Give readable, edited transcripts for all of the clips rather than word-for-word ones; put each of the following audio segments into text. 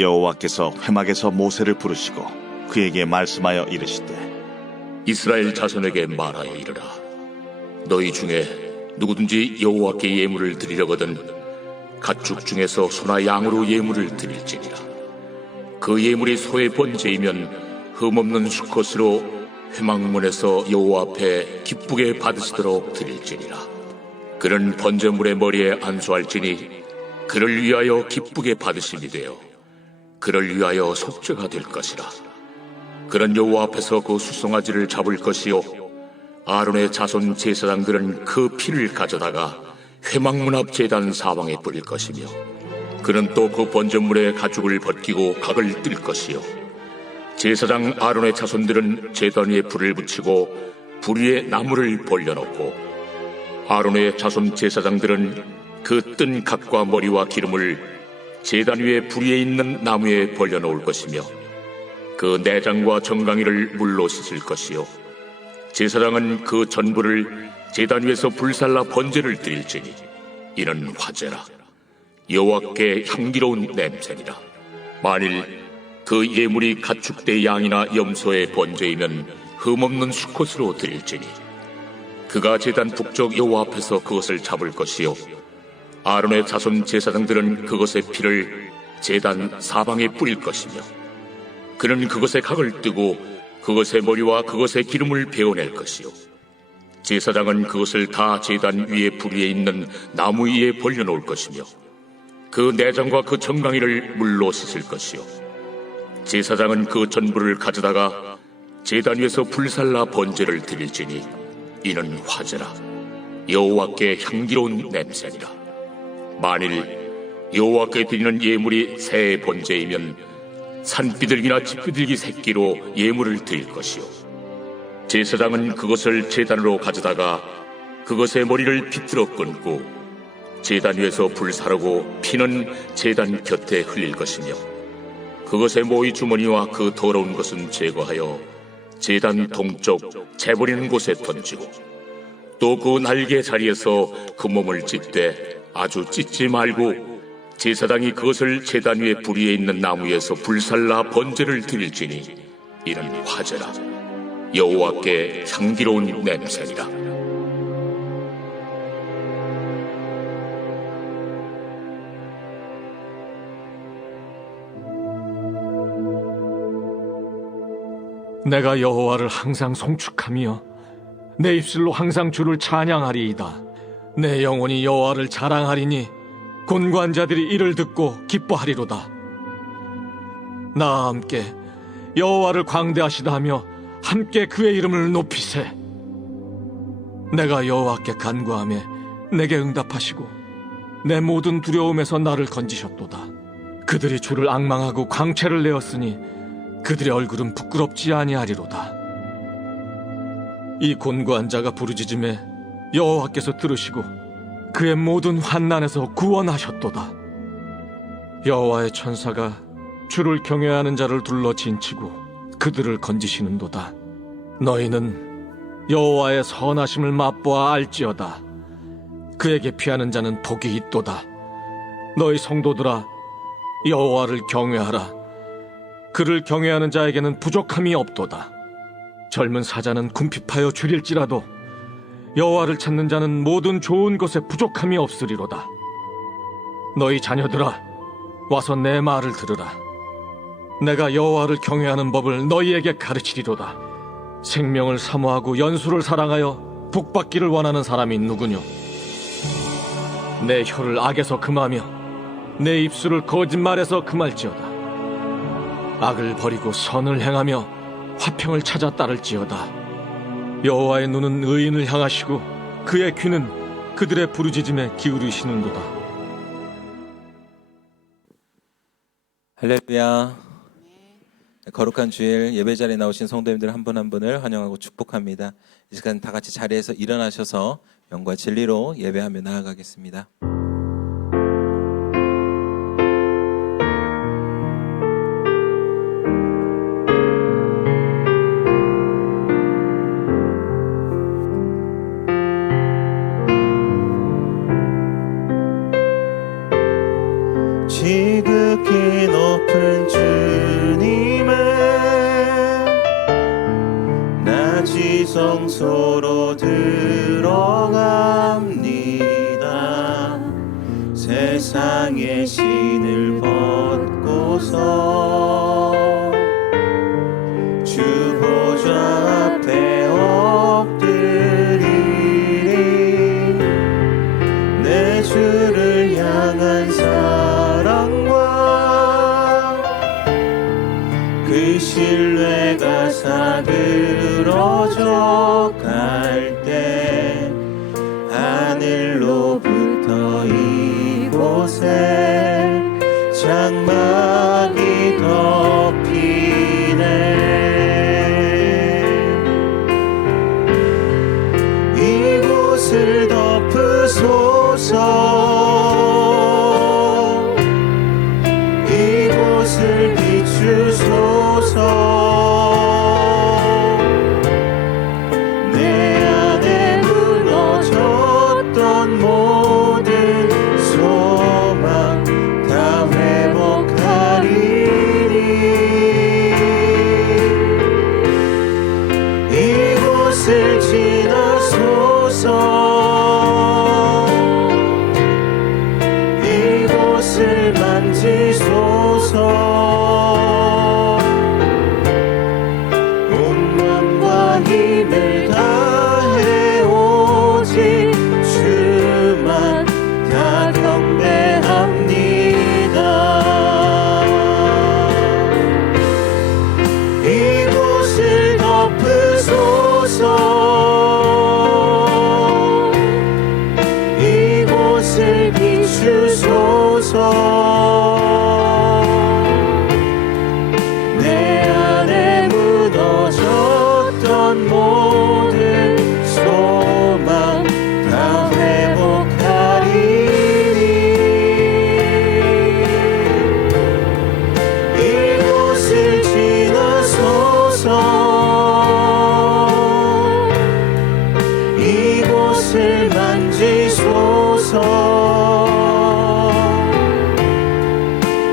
여호와께서 회막에서 모세를 부르시고 그에게 말씀하여 이르시되 이스라엘 자손에게 말하여 이르라. 너희 중에 누구든지 여호와께 예물을 드리려거든 가축 중에서 소나 양으로 예물을 드릴지니라. 그 예물이 소의 번제이면 흠없는 수컷으로 회막문에서 여호와 앞에 기쁘게 받으시도록 드릴지니라. 그는 번제물의 머리에 안수할지니 그를 위하여 기쁘게 받으심이 되어 그를 위하여 속죄가 될 것이라. 그는 여호와 앞에서 그 수송아지를 잡을 것이요 아론의 자손 제사장들은 그 피를 가져다가 회막문 앞 제단 사방에 뿌릴 것이며 그는 또 그 번제물의 가죽을 벗기고 각을 뜰 것이요 제사장 아론의 자손들은 제단 위에 불을 붙이고 불 위에 나무를 벌려놓고 아론의 자손 제사장들은 그 뜬 각과 머리와 기름을 제단 위에 불 위에 있는 나무에 벌려놓을 것이며 그 내장과 정강이를 물로 씻을 것이요 제사장은 그 전부를 제단 위에서 불살라 번제를 드릴지니 이는 화제라. 여호와께 향기로운 냄새니라. 만일 그 예물이 가축대 양이나 염소의 번제이면 흠없는 수컷으로 드릴지니 그가 제단 북쪽 여호와 앞에서 그것을 잡을 것이요 아론의 자손 제사장들은 그것의 피를 제단 사방에 뿌릴 것이며 그는 그것의 각을 뜨고 그것의 머리와 그것의 기름을 베어낼 것이요 제사장은 그것을 다 제단 위에 불 위에 있는 나무 위에 벌려놓을 것이며 그 내장과 그 정강이를 물로 씻을 것이요 제사장은 그 전부를 가져다가 제단 위에서 불살라 번제를 드릴지니 이는 화제라. 여호와께 향기로운 냄새니라. 만일 여호와께 드리는 예물이 새의 번제이면 산비둘기나 집비둘기 새끼로 예물을 드릴 것이요 제사장은 그것을 제단으로 가져다가 그것의 머리를 비틀어 끊고 제단 위에서 불사르고 피는 제단 곁에 흘릴 것이며 그것의 모이 주머니와 그 더러운 것은 제거하여 제단 동쪽 재버리는 곳에 던지고 또 그 날개 자리에서 그 몸을 찢되 아주 찢지 말고 제사장이 그것을 제단 위에 불 위에 있는 나무에서 불살라 번제를 드릴지니 이는 화제라. 여호와께 향기로운 냄새니라. 내가 여호와를 항상 송축하며 내 입술로 항상 주를 찬양하리이다. 내 영혼이 여호와를 자랑하리니 곤고한 자들이 이를 듣고 기뻐하리로다. 나와 함께 여호와를 광대하시다 하며 함께 그의 이름을 높이세. 내가 여호와께 간구하며 내게 응답하시고 내 모든 두려움에서 나를 건지셨도다. 그들이 주를 앙망하고 광채를 내었으니 그들의 얼굴은 부끄럽지 아니하리로다. 이 곤고한 자가 부르짖음에 여호와께서 들으시고 그의 모든 환난에서 구원하셨도다. 여호와의 천사가 주를 경외하는 자를 둘러 진치고 그들을 건지시는도다. 너희는 여호와의 선하심을 맛보아 알지어다. 그에게 피하는 자는 복이 있도다. 너희 성도들아, 여호와를 경외하라. 그를 경외하는 자에게는 부족함이 없도다. 젊은 사자는 궁핍하여 줄일지라도 여호와를 찾는 자는 모든 좋은 것에 부족함이 없으리로다. 너희 자녀들아, 와서 내 말을 들으라. 내가 여호와를 경외하는 법을 너희에게 가르치리로다. 생명을 사모하고 연수를 사랑하여 복받기를 원하는 사람이 누구뇨? 내 혀를 악에서 금하며 내 입술을 거짓말에서 금할지어다. 악을 버리고 선을 행하며 화평을 찾아 따를지어다. 여호와의 눈은 의인을 향하시고 그의 귀는 그들의 부르짖음에 기울이시는도다. 할렐루야. 거룩한 주일 예배 자리에 나오신 성도님들 한 분 한 분을 환영하고 축복합니다. 이 시간 다 같이 자리에서 일어나셔서 영과 진리로 예배하며 나아가겠습니다. 지극히 높은 지성소로 들어갑니다. 세상의 신을 벗고서 주 보좌 앞에 엎드리리. 내 주를 향한 사랑과 그 신뢰가 사그러져 갈 때 하늘로부터 이곳에 장막이 덮이네. 이곳을 덮으소서. 이곳을 비추소서. 내 안에 무너졌던 모든 소망 다 회복하리니. 이곳을 지나소서. 이곳을 만지소서. 온 마음과 힘을 다해 오직 주만 다 경배합니다. 이곳을 덮으소서. 이곳을 비추소서. 내 안에 무너졌던 모든 소망 다 회복하리니. 이곳을 지나소서. 이곳을 만지소서.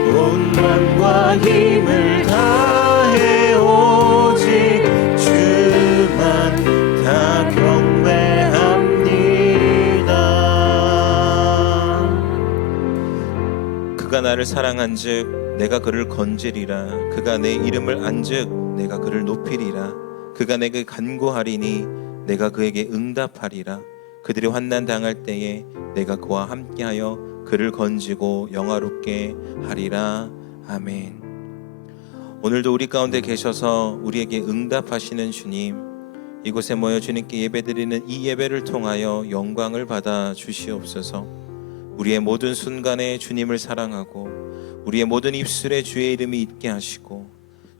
온 마음과 힘을 다해 오직 주만 다 경배합니다. 그가 나를 사랑한즉 내가 그를 건지리라. 그가 내 이름을 안즉 내가 그를 높이리라. 그가 내게 간구하리니 내가 그에게 응답하리라. 그들이 환난 당할 때에 내가 그와 함께하여 그를 건지고 영화롭게 하리라. 아멘. 오늘도 우리 가운데 계셔서 우리에게 응답하시는 주님, 이곳에 모여 주님께 예배드리는 이 예배를 통하여 영광을 받아 주시옵소서. 우리의 모든 순간에 주님을 사랑하고 우리의 모든 입술에 주의 이름이 있게 하시고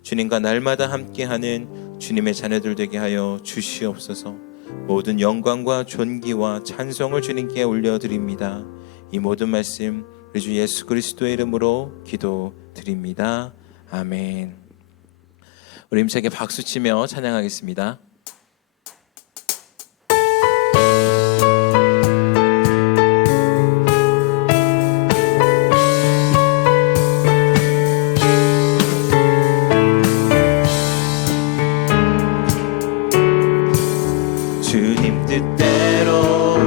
주님과 날마다 함께하는 주님의 자녀들 되게 하여 주시옵소서. 모든 영광과 존귀와 찬송을 주님께 올려드립니다. 이 모든 말씀 우리 주 예수 그리스도의 이름으로 기도드립니다. 아멘. 우리 힘차게 박수치며 찬양하겠습니다. 주님 뜻대로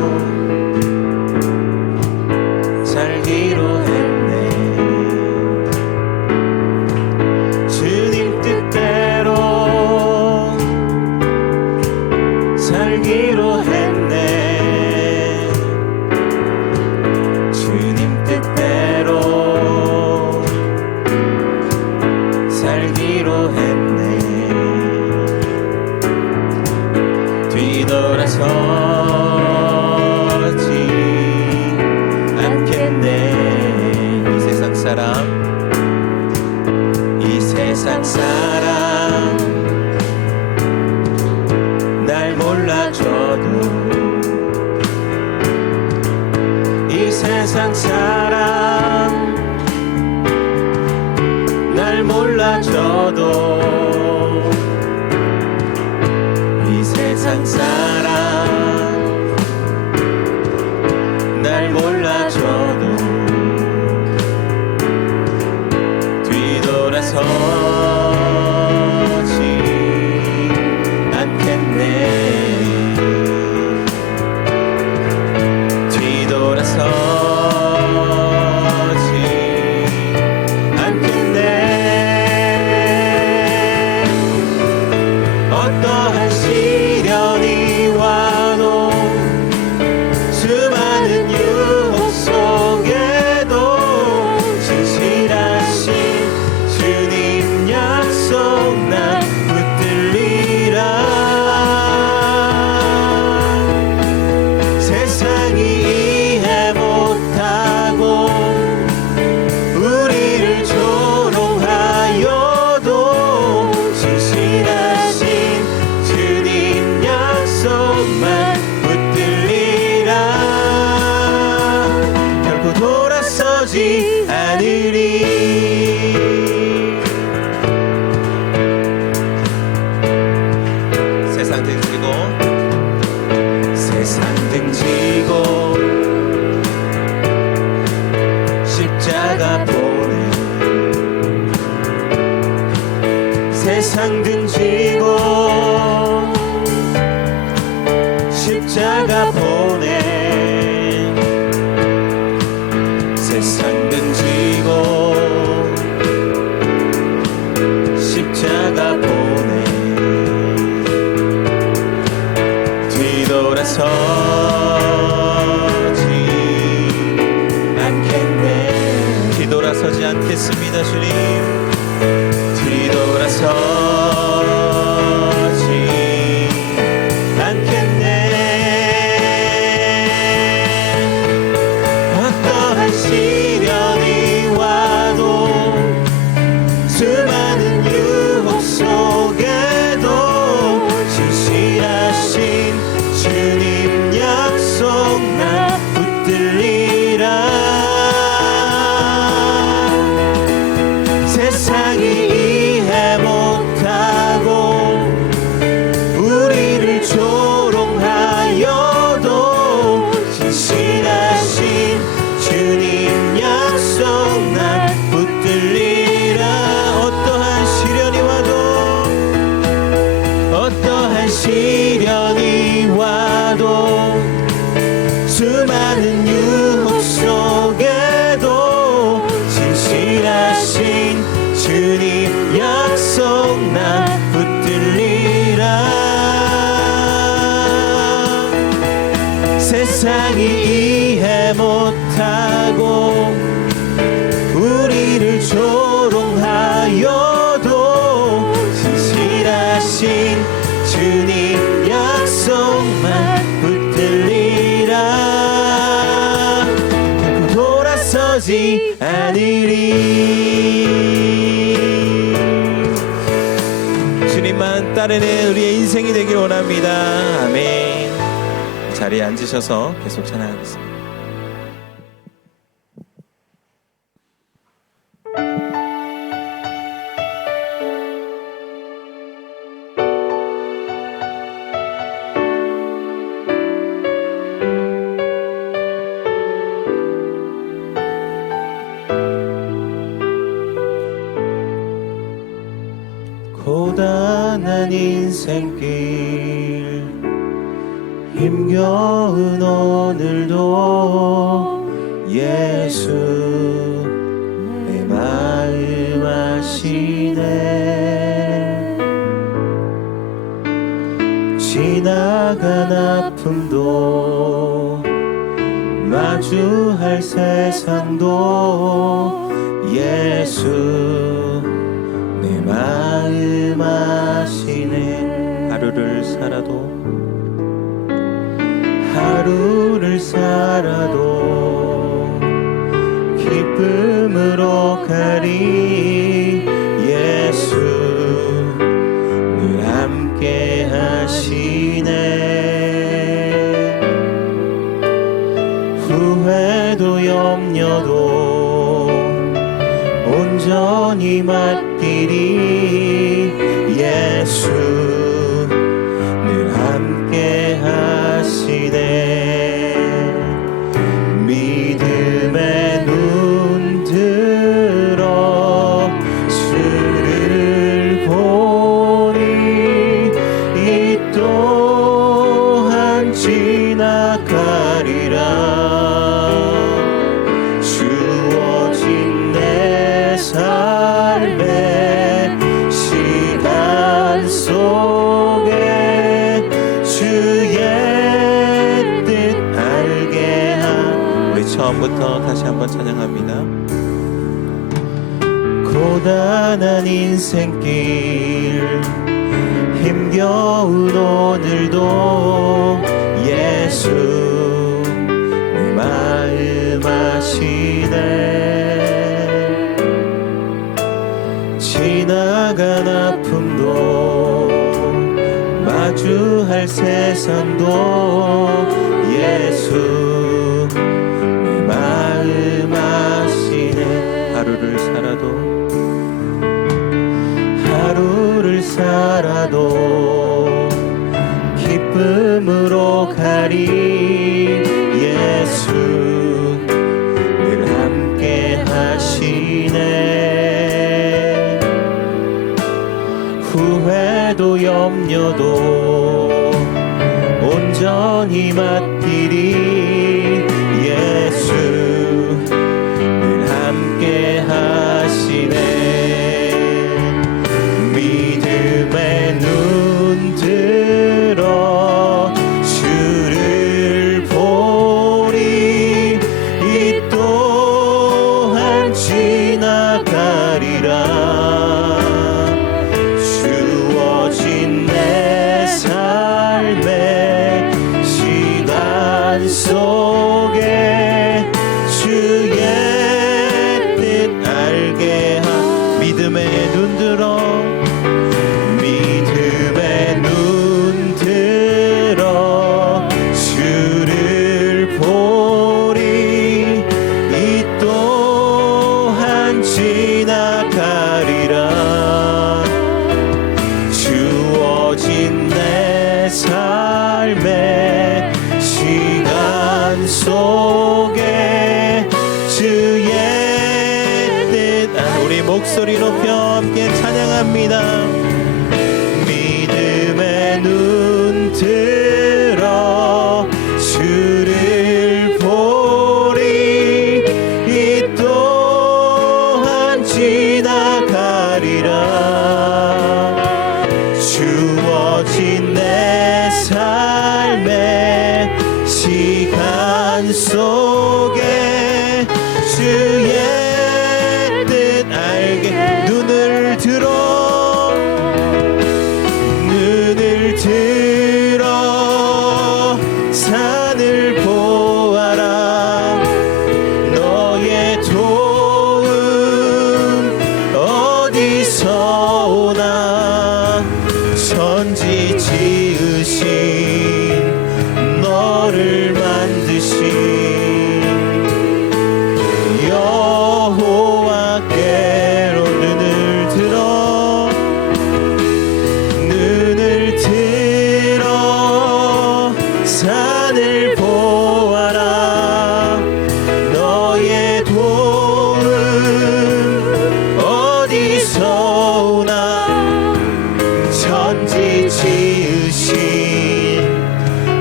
살기로 했네. 주님 뜻대로 살기로 했네. 주님 뜻대로 살기로 했네. 뒤돌아서지 않겠네. 이 세상 사람, 이 세상 사람 날 몰라줘도, 이 세상 사람 날 몰라줘도, 이 세상 사람 날 몰라줘도 뒤돌아서지 않겠네. 약속만 붙들리라. 결코 돌아서지 않으리. 세상 등지고 세상 등지고 십자가 보내. 세상 등지고 십자가 보내. 세상 등지고 십자가 보내. 뒤돌아서지 않겠네. 뒤돌아서지 않겠습니다. 주님 뒤돌아서지 않겠네. 어떠한 시련이 와도 수많은 유혹 속에도 신실하신 주님 약속 나 붙들리라. 세상이 이해 못하고 우리를 조롱하여도 신실하신 주님 약속 날 붙들리라. 어떠한 시련이 와도 어떠한 시련이 와도 수많은 유혹 속에도 신실하신 주님 약속 나 붙들리라. 세상이 이해 못하고 우리를 조롱하여도 신실하신 주님 약속만 붙들리라. 결코 돌아서지 않으리. 주님만 따르는 우리의 인생이 되길 원합니다. 아멘. 자리에 앉으셔서 계속 찬양하겠습니다. 고단한 인생길 힘겨운 오늘도 예수 내 마음 아시네. 지나간 아픔도 마주할 세상도 예수 내 마음 아시네. 하루를 살아도 기쁨으로 가리. 예수 늘 함께 하시네. 후회도 염려도 온전히 맡기리. 예수 늘 함께 하시네. 믿음의 눈 들어 주를 보니 이 또한 지나가리라. 주어진 내 삶의 시간 속에 주의 뜻 알게 하. 우리 처음부터 다시 한번 찬양합니다. 고단한 인생길 힘겨운 오늘도 예수 내 마음 아시네. 지나간 아픔도 마주할 갈 세상도 예수 내 마음 아시네. 하루를 살아도 기쁨으로 가리. 예수 늘 함께 하시네. 후회도 염려도 온전히 맡기리. 예수 늘 함께 하시네. 믿음의 눈 들어 주를 보리. 이 또한 지나가리라. 주어진 내 삶의 시간 속에 주의 뜻 알게 하. 믿음의 눈 들어 주를 보리. 이 또한 지나가리라. 주어진 내 삶의 시간 속에 주의 뜻. 우리 목소리 높여 함께 찬양합니다. 믿음의 눈 들어 주를 보리. 이 또한 지나가리라. 주어진 내 삶의 시간 속에 주의 뜻 알게. 눈을 들어 산을 보아라. 너의 도움 어디서 오나. 천지 지으신 너를 만드신 여호와께로 눈을 들어 산을 보아라. 너의 도움 어디서 오나. 천지 지으신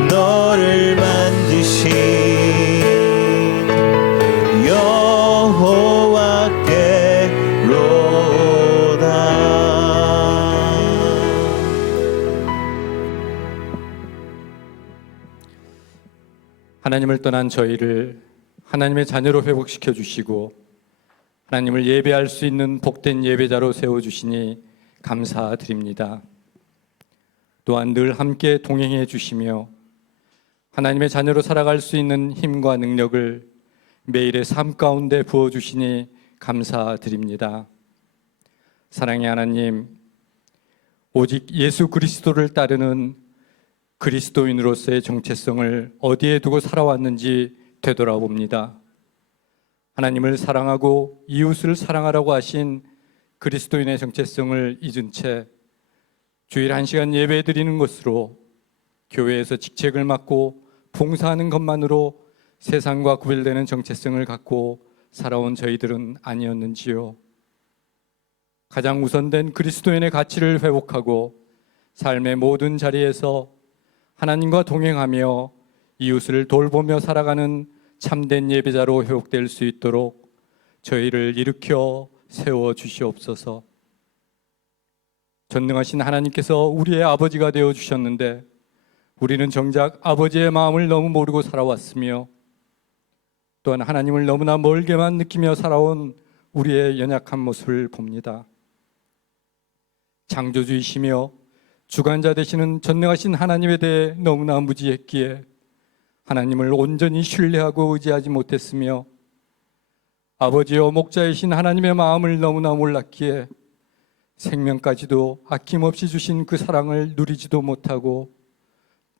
너를 만드신 하나님을 떠난 저희를 하나님의 자녀로 회복시켜 주시고 하나님을 예배할 수 있는 복된 예배자로 세워주시니 감사드립니다. 또한 늘 함께 동행해 주시며 하나님의 자녀로 살아갈 수 있는 힘과 능력을 매일의 삶 가운데 부어주시니 감사드립니다. 사랑의 하나님, 오직 예수 그리스도를 따르는 그리스도인으로서의 정체성을 어디에 두고 살아왔는지 되돌아봅니다. 하나님을 사랑하고 이웃을 사랑하라고 하신 그리스도인의 정체성을 잊은 채 주일 1시간 예배 드리는 것으로 교회에서 직책을 맡고 봉사하는 것만으로 세상과 구별되는 정체성을 갖고 살아온 저희들은 아니었는지요. 가장 우선된 그리스도인의 가치를 회복하고 삶의 모든 자리에서 하나님과 동행하며 이웃을 돌보며 살아가는 참된 예배자로 회복될 수 있도록 저희를 일으켜 세워 주시옵소서. 전능하신 하나님께서 우리의 아버지가 되어 주셨는데 우리는 정작 아버지의 마음을 너무 모르고 살아왔으며 또한 하나님을 너무나 멀게만 느끼며 살아온 우리의 연약한 모습을 봅니다. 창조주이시며 주관자 되시는 전능하신 하나님에 대해 너무나 무지했기에 하나님을 온전히 신뢰하고 의지하지 못했으며 아버지여 목자이신 하나님의 마음을 너무나 몰랐기에 생명까지도 아낌없이 주신 그 사랑을 누리지도 못하고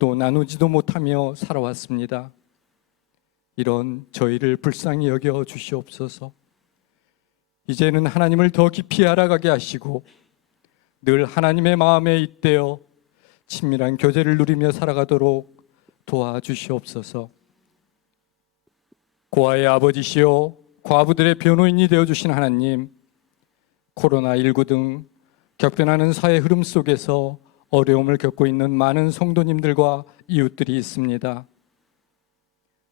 또 나누지도 못하며 살아왔습니다. 이런 저희를 불쌍히 여겨 주시옵소서. 이제는 하나님을 더 깊이 알아가게 하시고 늘 하나님의 마음에 잇대어 친밀한 교제를 누리며 살아가도록 도와주시옵소서. 고아의 아버지시요 과부들의 변호인이 되어주신 하나님, 코로나19 등 격변하는 사회 흐름 속에서 어려움을 겪고 있는 많은 성도님들과 이웃들이 있습니다.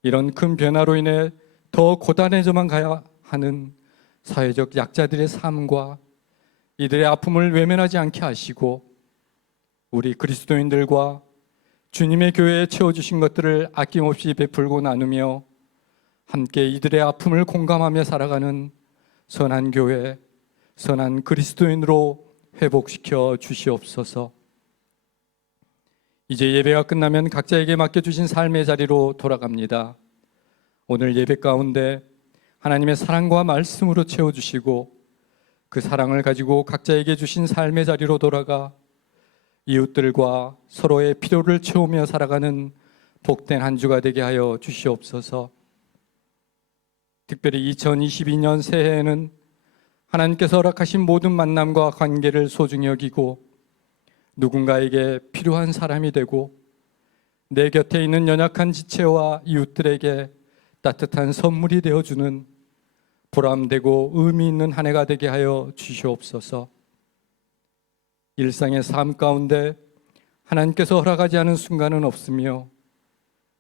이런 큰 변화로 인해 더 고단해져만 가야 하는 사회적 약자들의 삶과 이들의 아픔을 외면하지 않게 하시고 우리 그리스도인들과 주님의 교회에 채워주신 것들을 아낌없이 베풀고 나누며 함께 이들의 아픔을 공감하며 살아가는 선한 교회, 선한 그리스도인으로 회복시켜 주시옵소서. 이제 예배가 끝나면 각자에게 맡겨주신 삶의 자리로 돌아갑니다. 오늘 예배 가운데 하나님의 사랑과 말씀으로 채워주시고 그 사랑을 가지고 각자에게 주신 삶의 자리로 돌아가 이웃들과 서로의 필요를 채우며 살아가는 복된 한 주가 되게 하여 주시옵소서. 특별히 2022년 새해에는 하나님께서 허락하신 모든 만남과 관계를 소중히 여기고 누군가에게 필요한 사람이 되고 내 곁에 있는 연약한 지체와 이웃들에게 따뜻한 선물이 되어주는 보람되고 의미 있는 한 해가 되게 하여 주시옵소서. 일상의 삶 가운데 하나님께서 허락하지 않은 순간은 없으며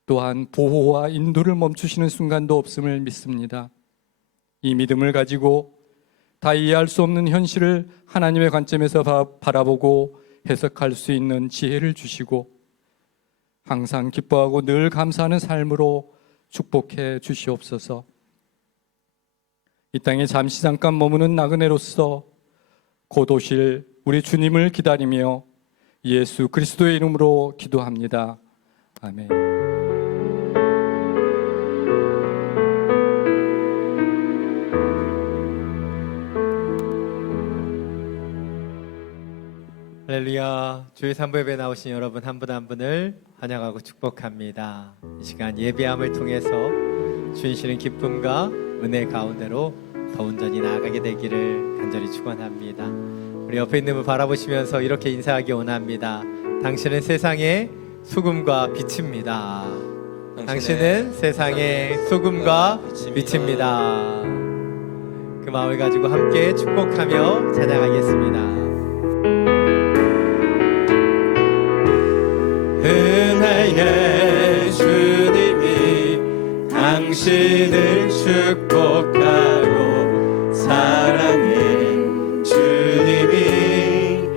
또한 보호와 인도를 멈추시는 순간도 없음을 믿습니다. 이 믿음을 가지고 다 이해할 수 없는 현실을 하나님의 관점에서 바라보고 해석할 수 있는 지혜를 주시고 항상 기뻐하고 늘 감사하는 삶으로 축복해 주시옵소서. 이 땅에 잠시 잠깐 머무는 나그네로서 곧 오실 우리 주님을 기다리며 예수 그리스도의 이름으로 기도합니다. 아멘. 할렐루야. 주일 산부 예배 나오신 여러분 한 분 한 분을 환영하고 축복합니다. 이 시간 예배함을 통해서 주시는 기쁨과 은혜 가운데로 더 온전히 나아가게 되기를 간절히 축원합니다. 우리 옆에 있는 분 바라보시면서 이렇게 인사하기 원합니다. 당신은 세상의 소금과 빛입니다. 당신은 세상의 소금과 빛입니다. 그 마음을 가지고 함께 축복하며 찬양하겠습니다. 은혜의 주님이 당신을 축복하고 사랑의 주님이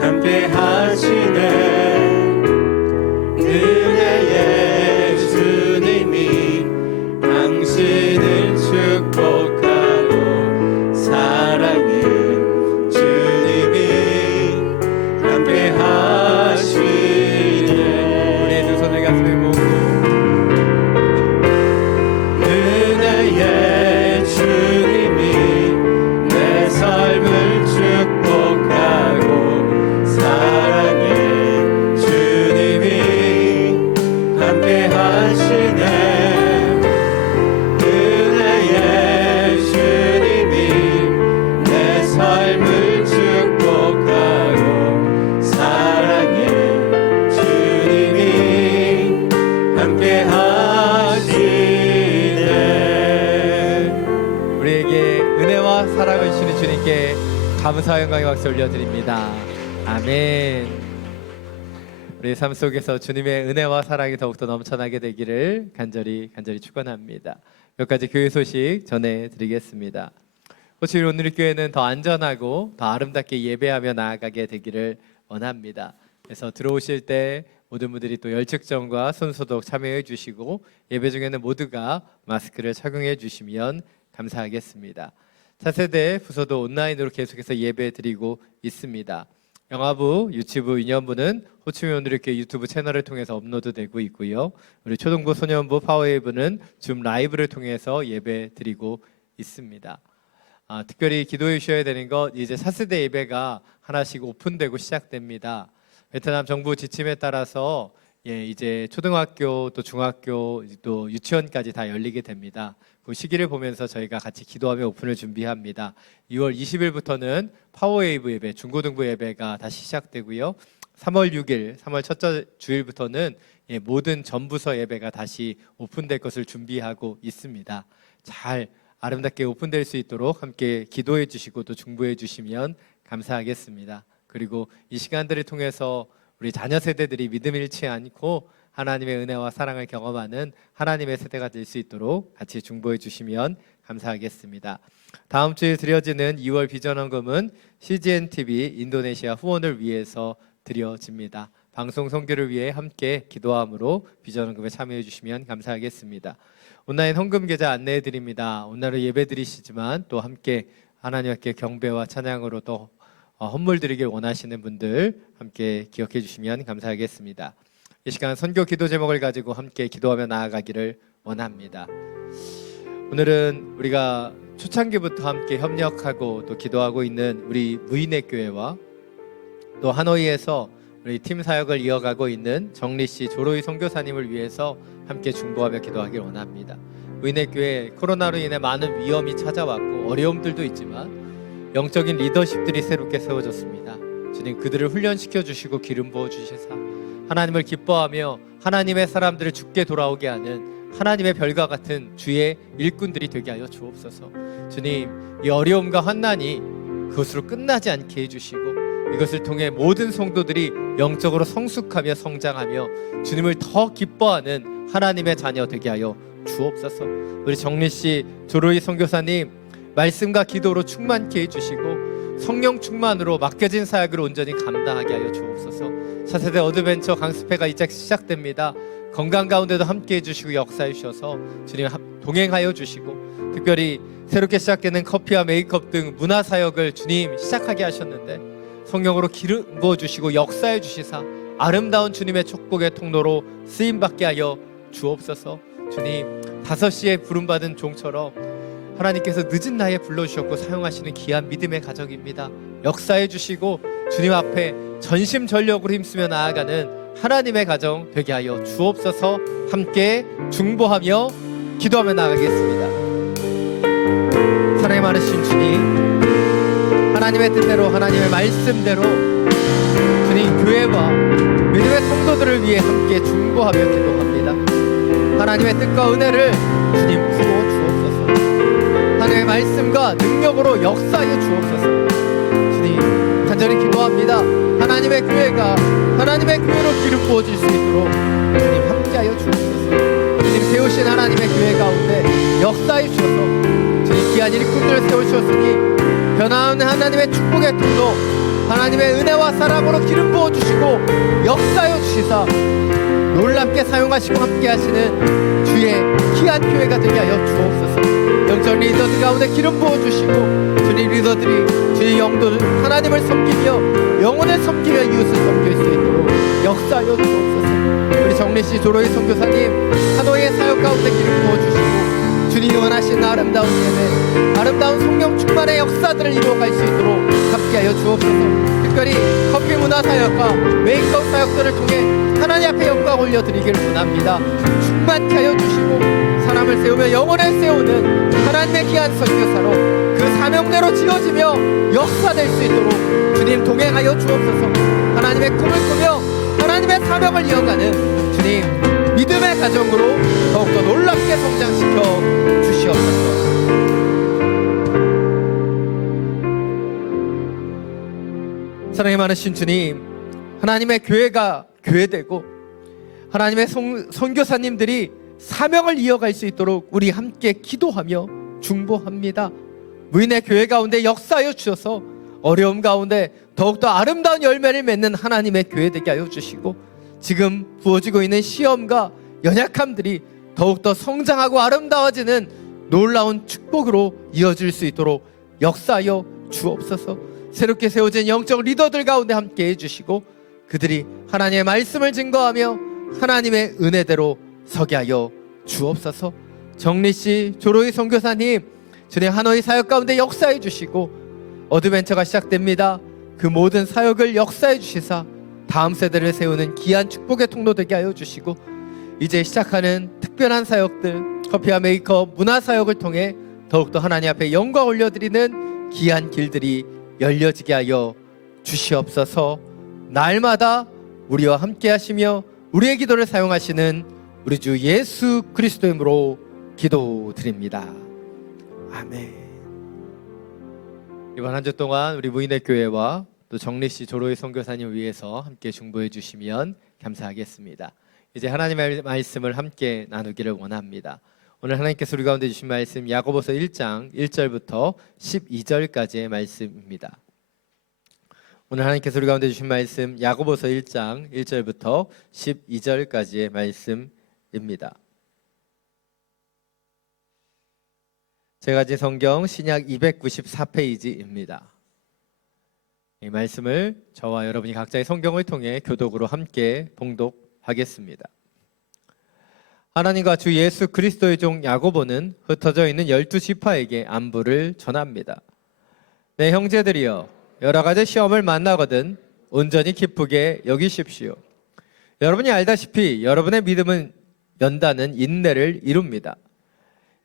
함께 하시네. 은혜의 주님이 당신을 축복하고 사랑의 주님이 함께 하시네. 은혜의 주님이 내 삶을 축복하고 사랑의 주님이 함께 하시네. 은혜의 주님이 내 삶을 축복하고 사랑의 주님이 함께 하시네. 우리에게 은혜와 사랑을 주시는 주님께 감사와 영광의 박수 올려드립니다. 아멘. 우리 삶 속에서 주님의 은혜와 사랑이 더욱더 넘쳐나게 되기를 간절히 축원합니다. 몇 가지 교회 소식 전해드리겠습니다. 호치민 오늘의 교회는 더 안전하고 더 아름답게 예배하며 나아가게 되기를 원합니다. 그래서 들어오실 때 모든 분들이 또 열측정과 손소독 참여해 주시고 예배 중에는 모두가 마스크를 착용해 주시면 감사하겠습니다. 차세대 부서도 온라인으로 계속해서 예배 드리고 있습니다. 영화부, 유치부, 유년부는 호치민 오늘교회 유튜브 채널을 통해서 업로드되고 있고요. 우리 초등부, 소년부, 파워웨이브는 줌 라이브를 통해서 예배 드리고 있습니다. 특별히 기도해 주셔야 되는 것, 이제 차세대 예배가 하나씩 오픈되고 시작됩니다. 베트남 정부 지침에 따라서 이제 초등학교 또 중학교 또 유치원까지 다 열리게 됩니다. 그 시기를 보면서 저희가 같이 기도하며 오픈을 준비합니다. 2월 20일부터는 파워웨이브 예배, 중고등부 예배가 다시 시작되고요. 3월 6일, 3월 첫째 주일부터는 모든 전부서 예배가 다시 오픈될 것을 준비하고 있습니다. 잘 아름답게 오픈될 수 있도록 함께 기도해 주시고 또 중보해 주시면 감사하겠습니다. 그리고 이 시간들을 통해서 우리 자녀 세대들이 믿음 잃지 않고 하나님의 은혜와 사랑을 경험하는 하나님의 세대가 될 수 있도록 같이 중보해 주시면 감사하겠습니다. 다음 주에 드려지는 2월 비전 헌금은 CGN TV 인도네시아 후원을 위해서 드려집니다. 방송 선교를 위해 함께 기도함으로 비전 헌금에 참여해 주시면 감사하겠습니다. 온라인 헌금 계좌 안내해 드립니다. 온라인으로 예배 드리시지만 또 함께 하나님께 경배와 찬양으로 또 헌물 드리길 원하시는 분들 함께 기억해 주시면 감사하겠습니다. 이 시간 선교 기도 제목을 가지고 함께 기도하며 나아가기를 원합니다. 오늘은 우리가 초창기부터 함께 협력하고 또 기도하고 있는 우리 무인의 교회와 또 하노이에서 우리 팀 사역을 이어가고 있는 정리씨 조로이 선교사님을 위해서 함께 중보하며 기도하길 원합니다. 무인의 교회 코로나로 인해 많은 위험이 찾아왔고 어려움들도 있지만 영적인 리더십들이 새롭게 세워졌습니다. 주님 그들을 훈련시켜 주시고 기름 부어 주시사 하나님을 기뻐하며 하나님의 사람들을 죽게 돌아오게 하는 하나님의 별과 같은 주의 일꾼들이 되게 하여 주옵소서. 주님 이 어려움과 환난이 그것으로 끝나지 않게 해주시고 이것을 통해 모든 성도들이 영적으로 성숙하며 성장하며 주님을 더 기뻐하는 하나님의 자녀 되게 하여 주옵소서. 우리 정리씨 조로이 선교사님 말씀과 기도로 충만케 해주시고 성령 충만으로 맡겨진 사역을 온전히 감당하게 하여 주옵소서. 차세대 어드벤처 강습회가 이제 시작됩니다. 건강 가운데도 함께 해주시고 역사해 주셔서 주님 동행하여 주시고 특별히 새롭게 시작되는 커피와 메이크업 등 문화사역을 주님 시작하게 하셨는데 성령으로 기름 부어주시고 역사해 주시사 아름다운 주님의 축복의 통로로 쓰임받게 하여 주옵소서. 주님 5시에 부름받은 종처럼 하나님께서 늦은 나이에 불러주셨고 사용하시는 귀한 믿음의 가정입니다. 역사해 주시고 주님 앞에 전심전력으로 힘쓰며 나아가는 하나님의 가정 되게 하여 주옵소서. 함께 중보하며 기도하며 나아가겠습니다. 사랑이 많으신 주님 하나님의 뜻대로 하나님의 말씀대로 주님 교회와 믿음의 성도들을 위해 함께 중보하며 기도합니다. 하나님의 뜻과 은혜를 주님 부어 주옵소서. 하나님의 말씀과 능력으로 역사하여 주옵소서. 주님 간절히 기도합니다. 하나님의 교회가 하나님의 교회로 기름 부어질 수 있도록 주님 함께하여 주옵소서. 주님 세우신 하나님의 교회 가운데 역사해 주셔서 주님 귀한 일꾼들을 세우셨으니 변화하는 하나님의 축복의 통로 하나님의 은혜와 사랑으로 기름 부어주시고 역사하여 주시사 놀랍게 사용하시고 함께하시는 주의 귀한 교회가 되게 하여 주옵소서. 영적 리더들 가운데 기름 부어주시고 주님 리더들이 주의 영도를 하나님을 섬기며 영혼을 섬기며 이웃을 섬길 수 있도록 역사하여 주옵소서. 우리 정리씨 조로이 선교사님 하노이의 사역 가운데 기름 부어주시고 주님이 원하시는 아름다운 예배 아름다운 성령 충만의 역사들을 이루어갈 수 있도록 함께하여 주옵소서. 특별히 커피 문화 사역과 메이크업 사역들을 통해 하나님 앞에 영광 올려드리기를 원합니다. 충만케 하여 주시고 사람을 세우며 영혼을 세우는 하나님의 귀한 선교사로 그 사명대로 지어지며 역사될 수 있도록 주님 동행하여 주옵소서. 하나님의 꿈을 꾸며 하나님의 사명을 이어가는 주님 믿음의 가정으로 더욱더 놀랍게 성장시켜 주시옵소서. 사랑이 많으신 주님 하나님의 교회가 교회되고 하나님의 선교사님들이 사명을 이어갈 수 있도록 우리 함께 기도하며 중보합니다. 무인의 교회 가운데 역사하여 주셔서 어려움 가운데 더욱더 아름다운 열매를 맺는 하나님의 교회 되게 하여 주시고 지금 부어지고 있는 시험과 연약함들이 더욱더 성장하고 아름다워지는 놀라운 축복으로 이어질 수 있도록 역사하여 주옵소서. 새롭게 세워진 영적 리더들 가운데 함께 해주시고 그들이 하나님의 말씀을 증거하며 하나님의 은혜대로 서게 하여 주옵소서. 정리씨 조로이 선교사님 주님 하노이 사역 가운데 역사해 주시고 어드벤처가 시작됩니다. 그 모든 사역을 역사해 주시사 다음 세대를 세우는 귀한 축복의 통로 되게 하여 주시고, 이제 시작하는 특별한 사역들, 커피와 메이커 문화 사역을 통해 더욱더 하나님 앞에 영광 올려드리는 귀한 길들이 열려지게 하여 주시옵소서. 날마다 우리와 함께 하시며 우리의 기도를 사용하시는 우리 주 예수 그리스도의 이름으로 기도드립니다. 아멘. 이번 한 주 동안 우리 무인의 교회와 또 정리씨 조로의 선교사님을 위해서 함께 중보해 주시면 감사하겠습니다. 이제 하나님의 말씀을 함께 나누기를 원합니다. 오늘 하나님께서 우리 가운데 주신 말씀 야고보서 1장 1절부터 12절까지의 말씀입니다. 오늘 하나님께서 우리 가운데 주신 말씀 야고보서 1장 1절부터 12절까지의 말씀입니다. 제가 가진 성경 신약 294페이지입니다. 이 말씀을 저와 여러분이 각자의 성경을 통해 교독으로 함께 봉독하겠습니다. 하나님과 주 예수 그리스도의 종 야고보는 흩어져 있는 12지파에게 안부를 전합니다. 내 형제들이여, 여러 가지 시험을 만나거든 온전히 기쁘게 여기십시오. 여러분이 알다시피 여러분의 믿음은 연다는 인내를 이룹니다.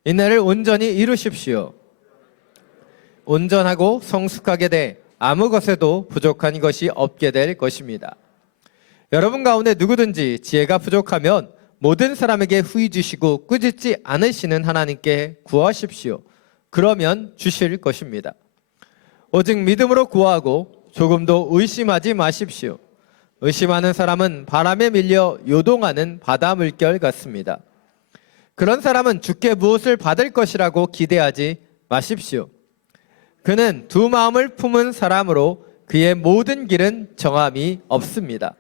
인내를 온전히 이루십시오. 온전하고 성숙하게 돼 아무 것에도 부족한 것이 없게 될 것입니다. 여러분 가운데 누구든지 지혜가 부족하면 모든 사람에게 후히 주시고 꾸짖지 않으시는 하나님께 구하십시오. 그러면 주실 것입니다. 오직 믿음으로 구하고 조금도 의심하지 마십시오. 의심하는 사람은 바람에 밀려 요동하는 바다 물결 같습니다. 그런 사람은 주께 무엇을 받을 것이라고 기대하지 마십시오. 그는 두 마음을 품은 사람으로 그의 모든 길은 정함이 없습니다.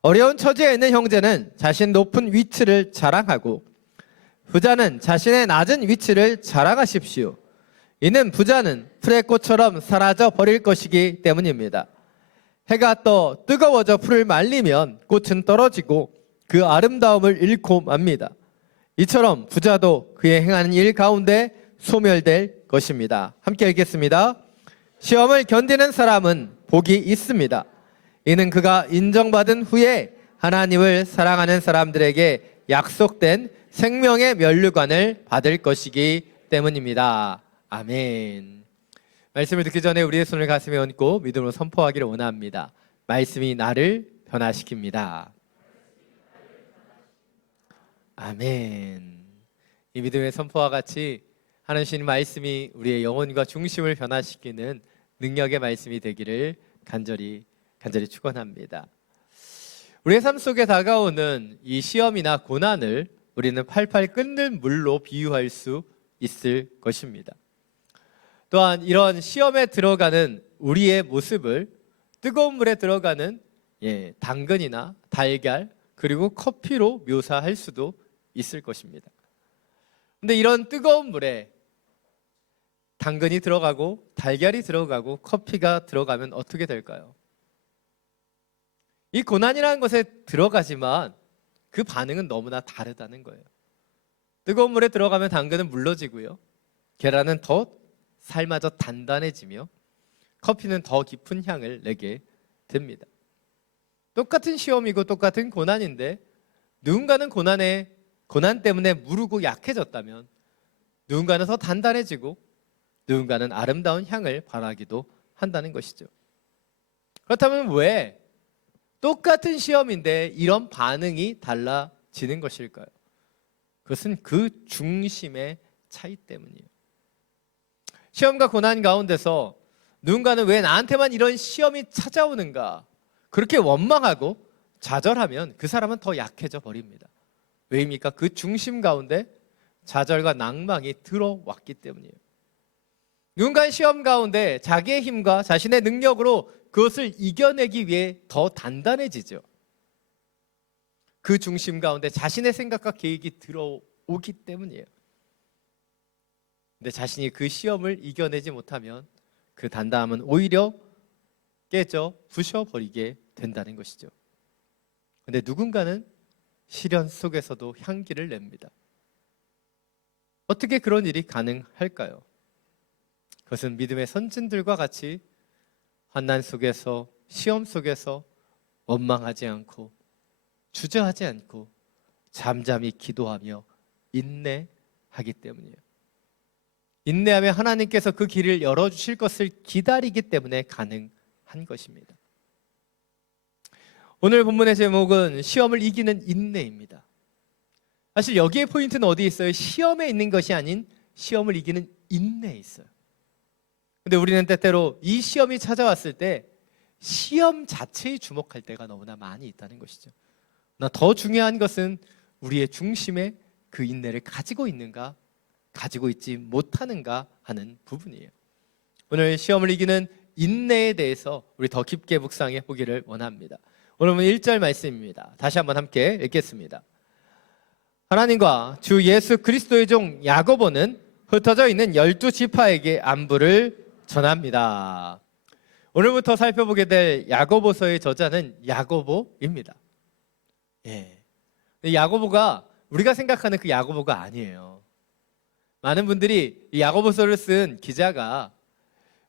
어려운 처지에 있는 형제는 자신 높은 위치를 자랑하고 부자는 자신의 낮은 위치를 자랑하십시오. 이는 부자는 풀의 꽃처럼 사라져 버릴 것이기 때문입니다. 해가 떠 뜨거워져 풀을 말리면 꽃은 떨어지고 그 아름다움을 잃고 맙니다. 이처럼 부자도 그의 행하는 일 가운데 소멸될 것입니다. 함께 읽겠습니다. 시험을 견디는 사람은 복이 있습니다. 이는 그가 인정받은 후에 하나님을 사랑하는 사람들에게 약속된 생명의 면류관을 받을 것이기 때문입니다. 아멘. 말씀을 듣기 전에 우리의 손을 가슴에 얹고 믿음으로 선포하기를 원합니다. 말씀이 나를 변화시킵니다. 아멘. 이 믿음의 선포와 같이 하나님 말씀이 우리의 영혼과 중심을 변화시키는 능력의 말씀이 되기를 간절히 축원합니다. 우리의 삶 속에 다가오는 이 시험이나 고난을 우리는 팔팔 끓는 물로 비유할 수 있을 것입니다. 또한 이런 시험에 들어가는 우리의 모습을 뜨거운 물에 들어가는 당근이나 달걀 그리고 커피로 묘사할 수도 있을 것입니다. 근데 이런 뜨거운 물에 당근이 들어가고 달걀이 들어가고 커피가 들어가면 어떻게 될까요? 이 고난이라는 것에 들어가지만 그 반응은 너무나 다르다는 거예요. 뜨거운 물에 들어가면 당근은 물러지고요. 계란은 더 삶아져 단단해지며 커피는 더 깊은 향을 내게 됩니다. 똑같은 시험이고 똑같은 고난인데 누군가는 고난 때문에 무르고 약해졌다면 누군가는 더 단단해지고 누군가는 아름다운 향을 발하기도 한다는 것이죠. 그렇다면 왜 똑같은 시험인데 이런 반응이 달라지는 것일까요? 그것은 그 중심의 차이 때문이에요. 시험과 고난 가운데서 누군가는 왜 나한테만 이런 시험이 찾아오는가 그렇게 원망하고 좌절하면 그 사람은 더 약해져 버립니다. 왜입니까? 그 중심 가운데 좌절과 낭망이 들어왔기 때문이에요. 누군가의 시험 가운데 자기의 힘과 자신의 능력으로 그것을 이겨내기 위해 더 단단해지죠. 그 중심 가운데 자신의 생각과 계획이 들어오기 때문이에요. 근데 자신이 그 시험을 이겨내지 못하면 그 단단함은 오히려 깨져 부셔버리게 된다는 것이죠. 근데 누군가는 시련 속에서도 향기를 냅니다. 어떻게 그런 일이 가능할까요? 그것은 믿음의 선진들과 같이 환난 속에서 시험 속에서 원망하지 않고 주저하지 않고 잠잠히 기도하며 인내하기 때문이에요. 인내하며 하나님께서 그 길을 열어주실 것을 기다리기 때문에 가능한 것입니다. 오늘 본문의 제목은 시험을 이기는 인내입니다. 사실 여기에 포인트는 어디에 있어요? 시험에 있는 것이 아닌 시험을 이기는 인내에 있어요. 근데 우리는 때때로 이 시험이 찾아왔을 때 시험 자체에 주목할 때가 너무나 많이 있다는 것이죠. 나 더 중요한 것은 우리의 중심에 그 인내를 가지고 있는가, 가지고 있지 못하는가 하는 부분이에요. 오늘 시험을 이기는 인내에 대해서 우리 더 깊게 묵상해 보기를 원합니다. 오늘 1절 말씀입니다. 다시 한번 함께 읽겠습니다. 하나님과 주 예수 그리스도의 종 야고보는 흩어져 있는 12지파에게 안부를 전합니다. 오늘부터 살펴보게 될 야고보서의 저자는 야고보입니다. 예. 야고보가 우리가 생각하는 그 야고보가 아니에요. 많은 분들이 이 야고보서를 쓴 기자가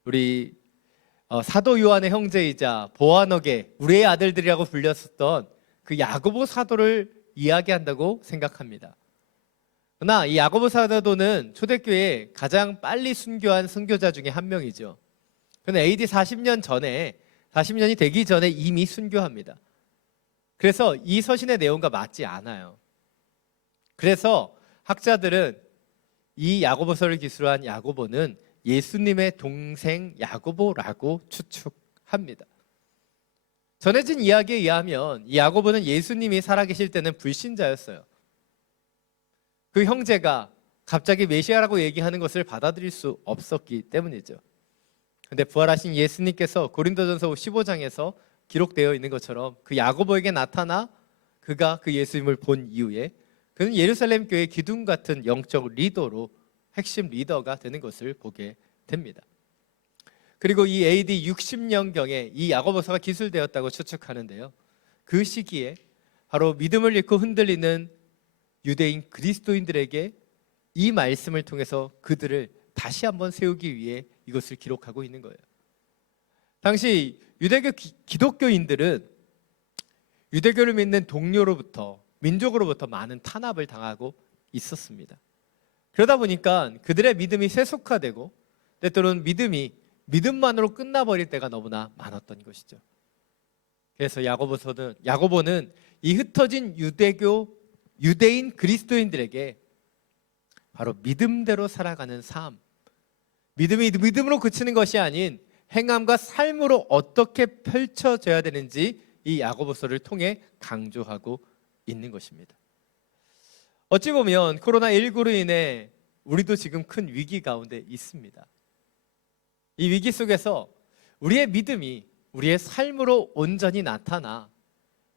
우리 사도 요한의 형제이자 보아너게 우리의 아들들이라고 불렸었던 그 야고보 사도를 이야기한다고 생각합니다. 그러나 이 야고보 사도는 초대교회에 가장 빨리 순교한 선교자 중에 한 명이죠. 그는 AD 40년이 되기 전에 이미 순교합니다. 그래서 이 서신의 내용과 맞지 않아요. 그래서 학자들은 이 야고보서를 기술한 야고보는 예수님의 동생 야고보라고 추측합니다. 전해진 이야기에 의하면 이 야고보는 예수님이 살아계실 때는 불신자였어요. 그 형제가 갑자기 메시아라고 얘기하는 것을 받아들일 수 없었기 때문이죠. 근데 부활하신 예수님께서 고린도전서 15장에서 기록되어 있는 것처럼 그 야고보에게 나타나 그가 그 예수님을 본 이후에 그는 예루살렘 교회 기둥 같은 영적 리더로 핵심 리더가 되는 것을 보게 됩니다. 그리고 이 AD 60년경에 이 야고보서가 기술되었다고 추측하는데요. 그 시기에 바로 믿음을 잃고 흔들리는 유대인 그리스도인들에게 이 말씀을 통해서 그들을 다시 한번 세우기 위해 이것을 기록하고 있는 거예요. 당시 유대교 기독교인들은 유대교를 믿는 동료로부터 민족으로부터 많은 탄압을 당하고 있었습니다. 그러다 보니까 그들의 믿음이 세속화되고 때때로는 믿음만으로 끝나버릴 때가 너무나 많았던 것이죠. 그래서 야고보는 이 흩어진 유대인 그리스도인들에게 바로 믿음대로 살아가는 삶, 믿음이 믿음으로 그치는 것이 아닌 행함과 삶으로 어떻게 펼쳐져야 되는지 이 야고보서를 통해 강조하고 있는 것입니다. 어찌 보면 코로나19로 인해 우리도 지금 큰 위기 가운데 있습니다. 이 위기 속에서 우리의 믿음이 우리의 삶으로 온전히 나타나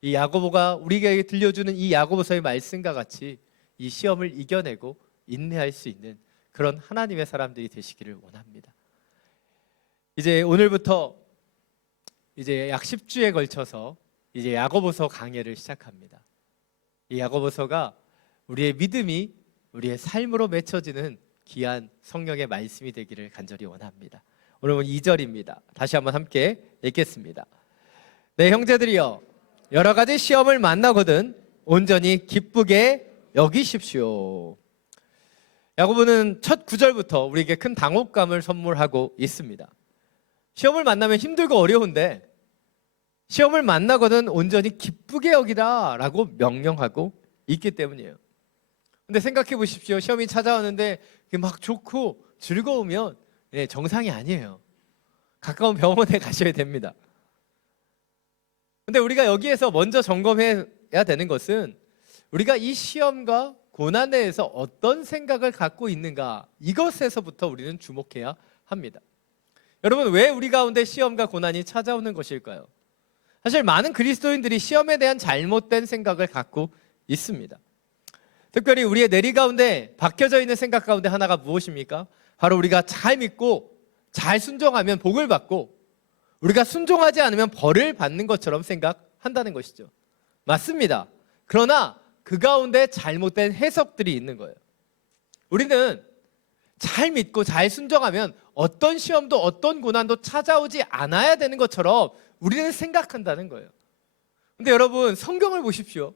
이 야고보가 우리에게 들려주는 이 야고보서의 말씀과 같이 이 시험을 이겨내고 인내할 수 있는 그런 하나님의 사람들이 되시기를 원합니다. 이제 오늘부터 이제 약 10주에 걸쳐서 이제 야고보서 강해를 시작합니다. 이 야고보서가 우리의 믿음이 우리의 삶으로 맺혀지는 귀한 성령의 말씀이 되기를 간절히 원합니다. 오늘은 2절입니다. 다시 한번 함께 읽겠습니다. 네, 형제들이여, 여러 가지 시험을 만나거든 온전히 기쁘게 여기십시오. 야고보는 첫 9절부터 우리에게 큰 당혹감을 선물하고 있습니다. 시험을 만나면 힘들고 어려운데 시험을 만나거든 온전히 기쁘게 여기라 라고 명령하고 있기 때문이에요. 근데 생각해 보십시오. 시험이 찾아왔는데 막 좋고 즐거우면 정상이 아니에요. 가까운 병원에 가셔야 됩니다. 근데 우리가 여기에서 먼저 점검해야 되는 것은 우리가 이 시험과 고난에 대해서 어떤 생각을 갖고 있는가, 이것에서부터 우리는 주목해야 합니다. 여러분, 왜 우리 가운데 시험과 고난이 찾아오는 것일까요? 사실 많은 그리스도인들이 시험에 대한 잘못된 생각을 갖고 있습니다. 특별히 우리의 내리 가운데 박혀져 있는 생각 가운데 하나가 무엇입니까? 바로 우리가 잘 믿고 잘 순종하면 복을 받고 우리가 순종하지 않으면 벌을 받는 것처럼 생각한다는 것이죠. 맞습니다. 그러나 그 가운데 잘못된 해석들이 있는 거예요. 우리는 잘 믿고 잘 순종하면 어떤 시험도 어떤 고난도 찾아오지 않아야 되는 것처럼 우리는 생각한다는 거예요. 근데 여러분 성경을 보십시오.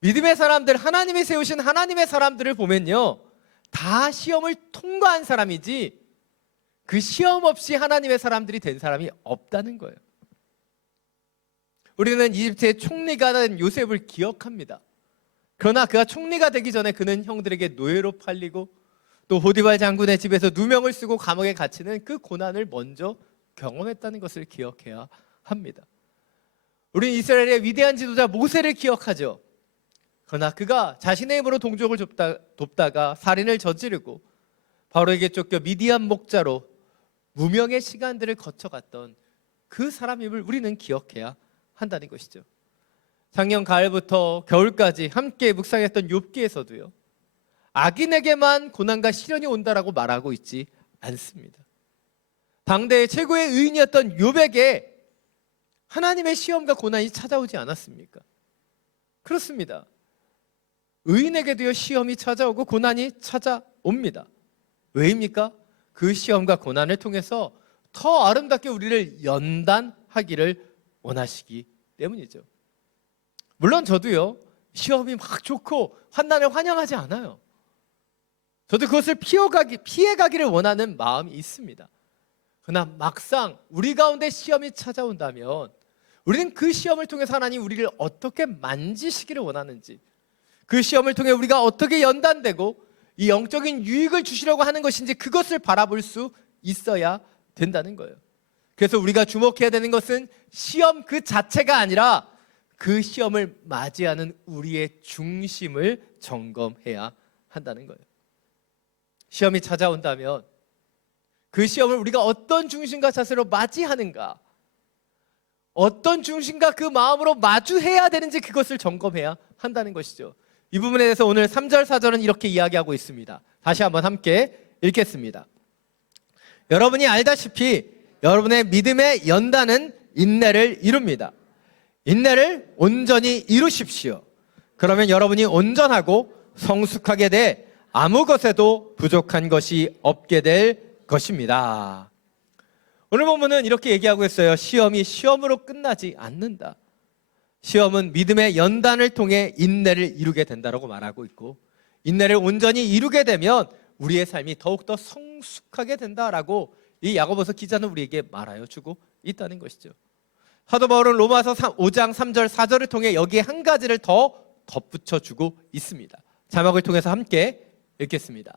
믿음의 사람들, 하나님이 세우신 하나님의 사람들을 보면요, 다 시험을 통과한 사람이지 그 시험 없이 하나님의 사람들이 된 사람이 없다는 거예요. 우리는 이집트의 총리가 된 요셉을 기억합니다. 그러나 그가 총리가 되기 전에 그는 형들에게 노예로 팔리고 또 보디발 장군의 집에서 누명을 쓰고 감옥에 갇히는 그 고난을 먼저 경험했다는 것을 기억해야 합니다. 우리는 이스라엘의 위대한 지도자 모세를 기억하죠. 그러나 그가 자신의 힘으로 동족을 돕다가 살인을 저지르고 바로에게 쫓겨 미디안 목자로 무명의 시간들을 거쳐갔던 그 사람임을 우리는 기억해야 한다는 것이죠. 작년 가을부터 겨울까지 함께 묵상했던 욥기에서도요, 악인에게만 고난과 시련이 온다라고 말하고 있지 않습니다. 당대의 최고의 의인이었던 욥에게 하나님의 시험과 고난이 찾아오지 않았습니까? 그렇습니다. 의인에게도요, 시험이 찾아오고 고난이 찾아옵니다. 왜입니까? 그 시험과 고난을 통해서 더 아름답게 우리를 연단하기를 원하시기 때문이죠. 물론 저도요, 시험이 막 좋고 환난을 환영하지 않아요. 저도 그것을 피해가기를 원하는 마음이 있습니다. 그러나 막상 우리 가운데 시험이 찾아온다면 우리는 그 시험을 통해서 하나님 우리를 어떻게 만지시기를 원하는지, 그 시험을 통해 우리가 어떻게 연단되고 이 영적인 유익을 주시려고 하는 것인지 그것을 바라볼 수 있어야 된다는 거예요. 그래서 우리가 주목해야 되는 것은 시험 그 자체가 아니라 그 시험을 맞이하는 우리의 중심을 점검해야 한다는 거예요. 시험이 찾아온다면 그 시험을 우리가 어떤 중심과 자세로 맞이하는가, 어떤 중심과 그 마음으로 마주해야 되는지 그것을 점검해야 한다는 것이죠. 이 부분에 대해서 오늘 3절 4절은 이렇게 이야기하고 있습니다. 다시 한번 함께 읽겠습니다. 여러분이 알다시피 여러분의 믿음의 연단은 인내를 이룹니다. 인내를 온전히 이루십시오. 그러면 여러분이 온전하고 성숙하게 돼 아무 것에도 부족한 것이 없게 될 것입니다. 오늘 본문은 이렇게 얘기하고 있어요. 시험이 시험으로 끝나지 않는다. 시험은 믿음의 연단을 통해 인내를 이루게 된다고 말하고 있고, 인내를 온전히 이루게 되면 우리의 삶이 더욱더 성숙하게 된다라고 이 야고보서 기자는 우리에게 말하여 주고 있다는 것이죠. 사도 바울은 로마서 5장 3절 4절을 통해 여기에 한 가지를 더 덧붙여 주고 있습니다. 자막을 통해서 함께 읽겠습니다.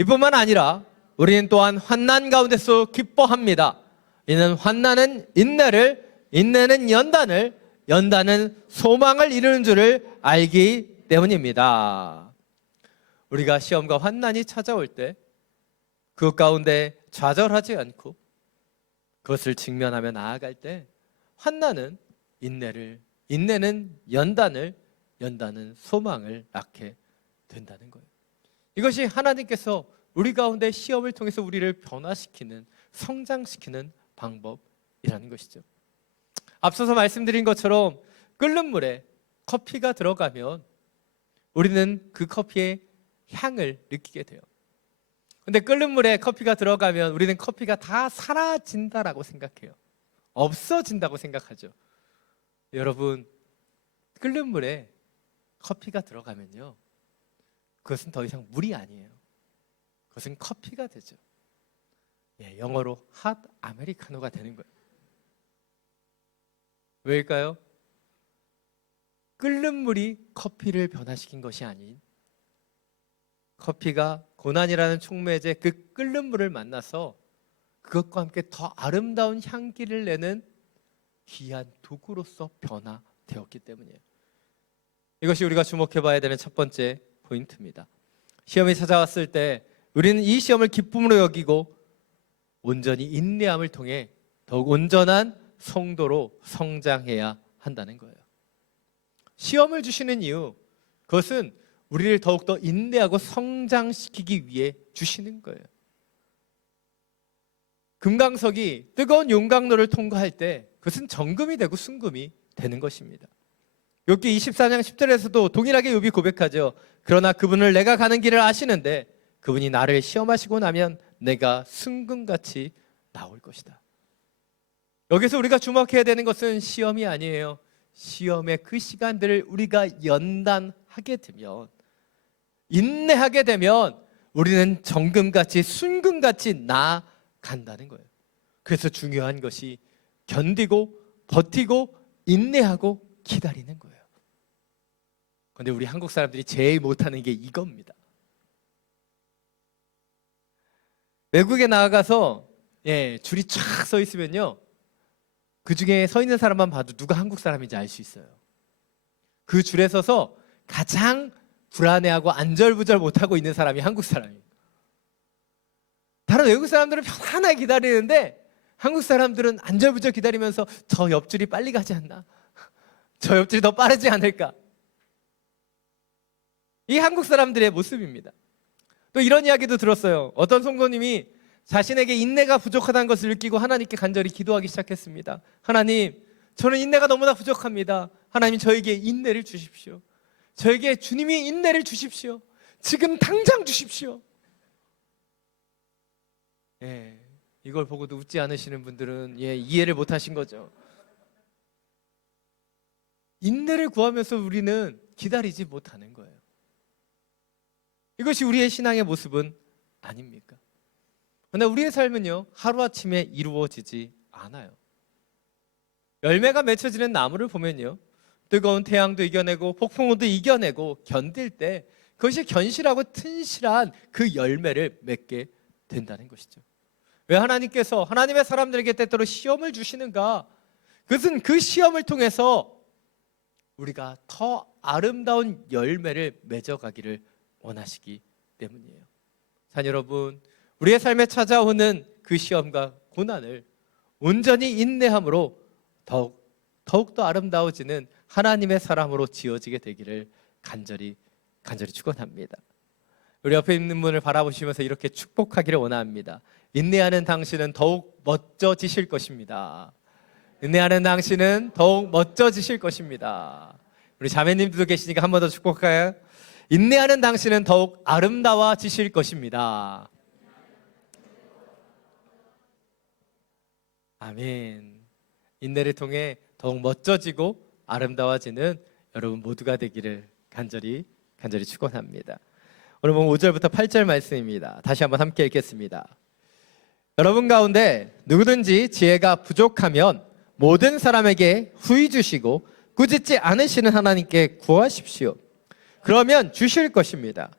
이뿐만 아니라 우리는 또한 환난 가운데서 기뻐합니다. 이는 환난은 인내를, 인내는 연단을, 연단은 소망을 이루는 줄을 알기 때문입니다. 우리가 시험과 환난이 찾아올 때 그 가운데 좌절하지 않고 그것을 직면하며 나아갈 때 환난은 인내를, 인내는 연단을, 연단은 소망을 낳게 된다는 거예요. 이것이 하나님께서 우리 가운데 시험을 통해서 우리를 변화시키는, 성장시키는 방법이라는 것이죠. 앞서서 말씀드린 것처럼 끓는 물에 커피가 들어가면 우리는 그 커피의 향을 느끼게 돼요. 근데 끓는 물에 커피가 들어가면 우리는 커피가 다 사라진다라고 생각해요. 없어진다고 생각하죠. 여러분, 끓는 물에 커피가 들어가면요, 그것은 더 이상 물이 아니에요. 그것은 커피가 되죠. 예, 영어로 핫 아메리카노가 되는 거예요. 왜일까요? 끓는 물이 커피를 변화시킨 것이 아닌, 커피가 고난이라는 촉매제 그 끓는 물을 만나서 그것과 함께 더 아름다운 향기를 내는 귀한 도구로서 변화되었기 때문이에요. 이것이 우리가 주목해 봐야 되는 첫 번째 포인트입니다. 시험이 찾아왔을 때 우리는 이 시험을 기쁨으로 여기고 온전히 인내함을 통해 더욱 온전한 성도로 성장해야 한다는 거예요. 시험을 주시는 이유, 그것은 우리를 더욱더 인내하고 성장시키기 위해 주시는 거예요. 금강석이 뜨거운 용광로를 통과할 때 그것은 정금이 되고 순금이 되는 것입니다. 욥기 24장 10절에서도 동일하게 욥이 고백하죠. 그러나 그분을 내가 가는 길을 아시는데 그분이 나를 시험하시고 나면 내가 순금같이 나올 것이다. 여기서 우리가 주목해야 되는 것은 시험이 아니에요. 시험의 그 시간들을 우리가 연단하게 되면, 인내하게 되면 우리는 정금같이 순금같이 나아간다는 거예요. 그래서 중요한 것이 견디고 버티고 인내하고 기다리는 거예요. 그런데 우리 한국 사람들이 제일 못하는 게 이겁니다. 외국에 나가서 줄이 쫙 서 있으면요, 그 중에 서 있는 사람만 봐도 누가 한국 사람인지 알 수 있어요. 그 줄에 서서 가장 불안해하고 안절부절 못하고 있는 사람이 한국 사람이에요. 다른 외국 사람들은 편안하게 기다리는데 한국 사람들은 안절부절 기다리면서 저 옆줄이 빨리 가지 않나? 저 옆줄이 더 빠르지 않을까? 이 한국 사람들의 모습입니다. 또 이런 이야기도 들었어요. 어떤 성도님이 자신에게 인내가 부족하다는 것을 느끼고 하나님께 간절히 기도하기 시작했습니다. 하나님, 저는 인내가 너무나 부족합니다. 하나님, 저에게 인내를 주십시오. 저에게 주님이 인내를 주십시오. 지금 당장 주십시오. 이걸 보고도 웃지 않으시는 분들은 이해를 못 하신 거죠. 인내를 구하면서 우리는 기다리지 못하는 거예요. 이것이 우리의 신앙의 모습은 아닙니까? 그런데 우리의 삶은요, 하루아침에 이루어지지 않아요. 열매가 맺혀지는 나무를 보면요, 뜨거운 태양도 이겨내고 폭풍우도 이겨내고 견딜 때 그것이 견실하고 튼실한 그 열매를 맺게 된다는 것이죠. 왜 하나님께서 하나님의 사람들에게 때때로 시험을 주시는가? 그것은 그 시험을 통해서 우리가 더 아름다운 열매를 맺어가기를 원하시기 때문이에요. 자녀 여러분, 우리의 삶에 찾아오는 그 시험과 고난을 온전히 인내함으로 더욱더 아름다워지는 하나님의 사람으로 지어지게 되기를 간절히 축원합니다. 우리 옆에 있는 분을 바라보시면서 이렇게 축복하기를 원합니다. 인내하는 당신은 더욱 멋져지실 것입니다. 인내하는 당신은 더욱 멋져지실 것입니다. 우리 자매님들도 계시니까 한 번 더 축복할까요? 인내하는 당신은 더욱 아름다워지실 것입니다. 아멘. 인내를 통해 더욱 멋져지고 아름다워지는 여러분 모두가 되기를 간절히 축원합니다. 오늘 보면 5절부터 8절 말씀입니다. 다시 한번 함께 읽겠습니다. 여러분 가운데 누구든지 지혜가 부족하면 모든 사람에게 후히 주시고 꾸짖지 않으시는 하나님께 구하십시오. 그러면 주실 것입니다.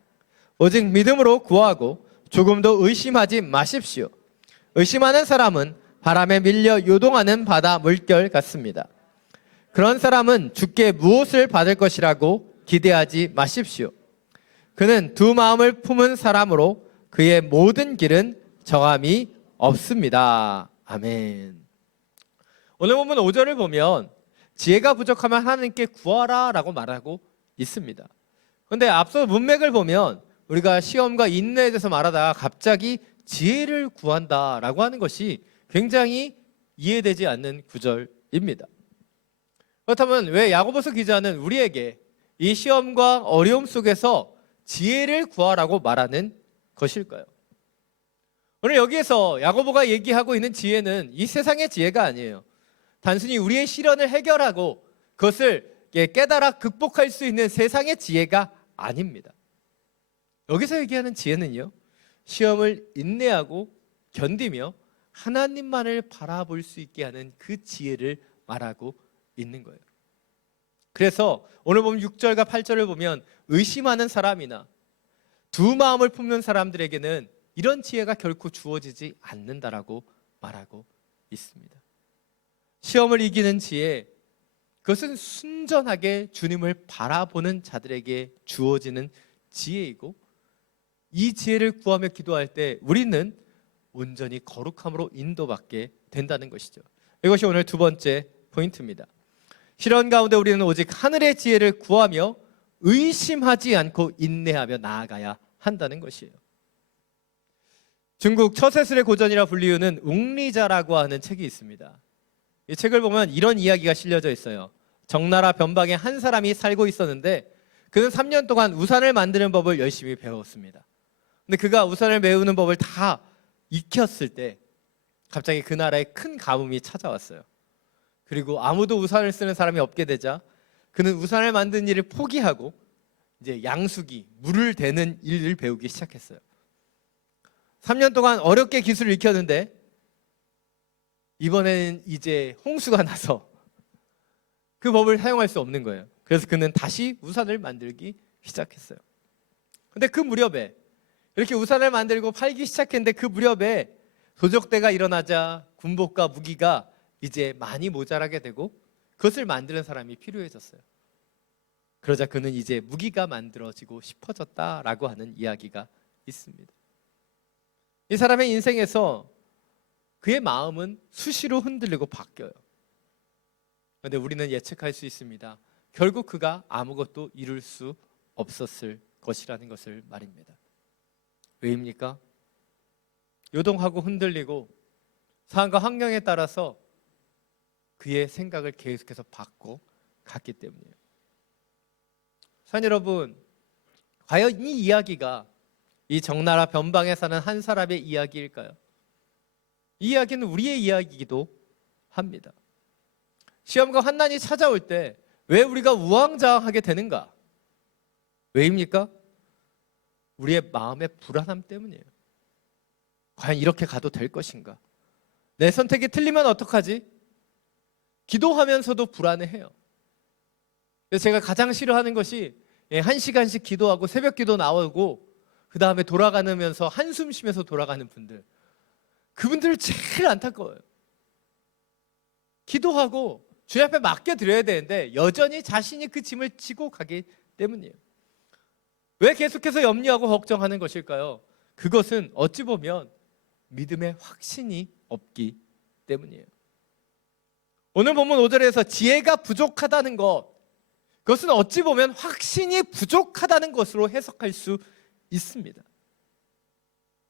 오직 믿음으로 구하고 조금도 의심하지 마십시오. 의심하는 사람은 바람에 밀려 요동하는 바다 물결 같습니다. 그런 사람은 주께 무엇을 받을 것이라고 기대하지 마십시오. 그는 두 마음을 품은 사람으로 그의 모든 길은 정함이 없습니다. 아멘. 오늘 본문 5절을 보면 지혜가 부족하면 하나님께 구하라 라고 말하고 있습니다. 그런데 앞서 문맥을 보면 우리가 시험과 인내에 대해서 말하다가 갑자기 지혜를 구한다라고 하는 것이 굉장히 이해되지 않는 구절입니다. 그렇다면 왜 야고보서 기자는 우리에게 이 시험과 어려움 속에서 지혜를 구하라고 말하는 것일까요? 오늘 여기에서 야고보가 얘기하고 있는 지혜는 이 세상의 지혜가 아니에요. 단순히 우리의 시련을 해결하고 그것을 깨달아 극복할 수 있는 세상의 지혜가 아닙니다. 여기서 얘기하는 지혜는요, 시험을 인내하고 견디며 하나님만을 바라볼 수 있게 하는 그 지혜를 말하고 있는 거예요. 그래서 오늘 보면 6절과 8절을 보면 의심하는 사람이나 두 마음을 품는 사람들에게는 이런 지혜가 결코 주어지지 않는다라고 말하고 있습니다. 시험을 이기는 지혜, 그것은 순전하게 주님을 바라보는 자들에게 주어지는 지혜이고, 이 지혜를 구하며 기도할 때 우리는 온전히 거룩함으로 인도받게 된다는 것이죠. 이것이 오늘 두 번째 포인트입니다. 시련 가운데 우리는 오직 하늘의 지혜를 구하며 의심하지 않고 인내하며 나아가야 한다는 것이에요. 중국 처세술의 고전이라 불리우는 웅리자라고 하는 책이 있습니다. 이 책을 보면 이런 이야기가 실려져 있어요. 정나라 변방에 한 사람이 살고 있었는데 그는 3년 동안 우산을 만드는 법을 열심히 배웠습니다. 근데 그가 우산을 메우는 법을 다 익혔을 때 갑자기 그 나라에 큰 가뭄이 찾아왔어요. 그리고 아무도 우산을 쓰는 사람이 없게 되자 그는 우산을 만드는 일을 포기하고 이제 양수기, 물을 대는 일을 배우기 시작했어요. 3년 동안 어렵게 기술을 익혔는데 이번에는 이제 홍수가 나서 그 법을 사용할 수 없는 거예요. 그래서 그는 다시 우산을 만들기 시작했어요. 근데 그 무렵에 이렇게 우산을 만들고 팔기 시작했는데 그 무렵에 도적대가 일어나자 군복과 무기가 이제 많이 모자라게 되고 그것을 만드는 사람이 필요해졌어요. 그러자 그는 이제 무기가 만들어지고 싶어졌다라고 하는 이야기가 있습니다. 이 사람의 인생에서 그의 마음은 수시로 흔들리고 바뀌어요. 그런데 우리는 예측할 수 있습니다. 결국 그가 아무것도 이룰 수 없었을 것이라는 것을 말입니다. 왜입니까? 요동하고 흔들리고 상황과 환경에 따라서 그의 생각을 계속해서 바꿔 갔기 때문이에요. 사랑 여러분, 과연 이 이야기가 이 적나라 변방에 사는 한 사람의 이야기일까요? 이 이야기는 우리의 이야기이기도 합니다. 시험과 환난이 찾아올 때 왜 우리가 우왕좌왕하게 되는가? 왜입니까? 우리의 마음의 불안함 때문이에요. 과연 이렇게 가도 될 것인가? 내 선택이 틀리면 어떡하지? 기도하면서도 불안해해요. 그래서 제가 가장 싫어하는 것이 1시간씩 기도하고 새벽 기도 나오고 그 다음에 돌아가면서 한숨 쉬면서 돌아가는 분들, 그분들 제일 안타까워요. 기도하고 주님 앞에 맡겨드려야 되는데 여전히 자신이 그 짐을 지고 가기 때문이에요. 왜 계속해서 염려하고 걱정하는 것일까요? 그것은 어찌 보면 믿음의 확신이 없기 때문이에요. 오늘 본문 5절에서 지혜가 부족하다는 것, 그것은 어찌 보면 확신이 부족하다는 것으로 해석할 수 있습니다.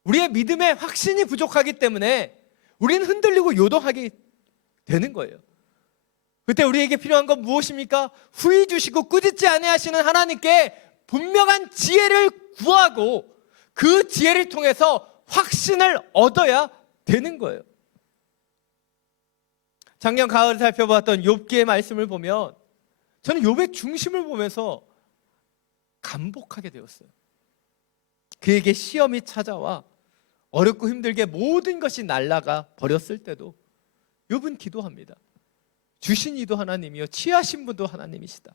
우리의 믿음의 확신이 부족하기 때문에 우리는 흔들리고 요동하게 되는 거예요. 그때 우리에게 필요한 건 무엇입니까? 후히 주시고 꾸짖지 아니하시는 하나님께 분명한 지혜를 구하고 그 지혜를 통해서 확신을 얻어야 되는 거예요. 작년 가을에 살펴봤던 욥기의 말씀을 보면 저는 욥의 중심을 보면서 감복하게 되었어요. 그에게 시험이 찾아와 어렵고 힘들게 모든 것이 날아가 버렸을 때도 욥은 기도합니다. 주신 이도 하나님이요 취하신 분도 하나님이시다.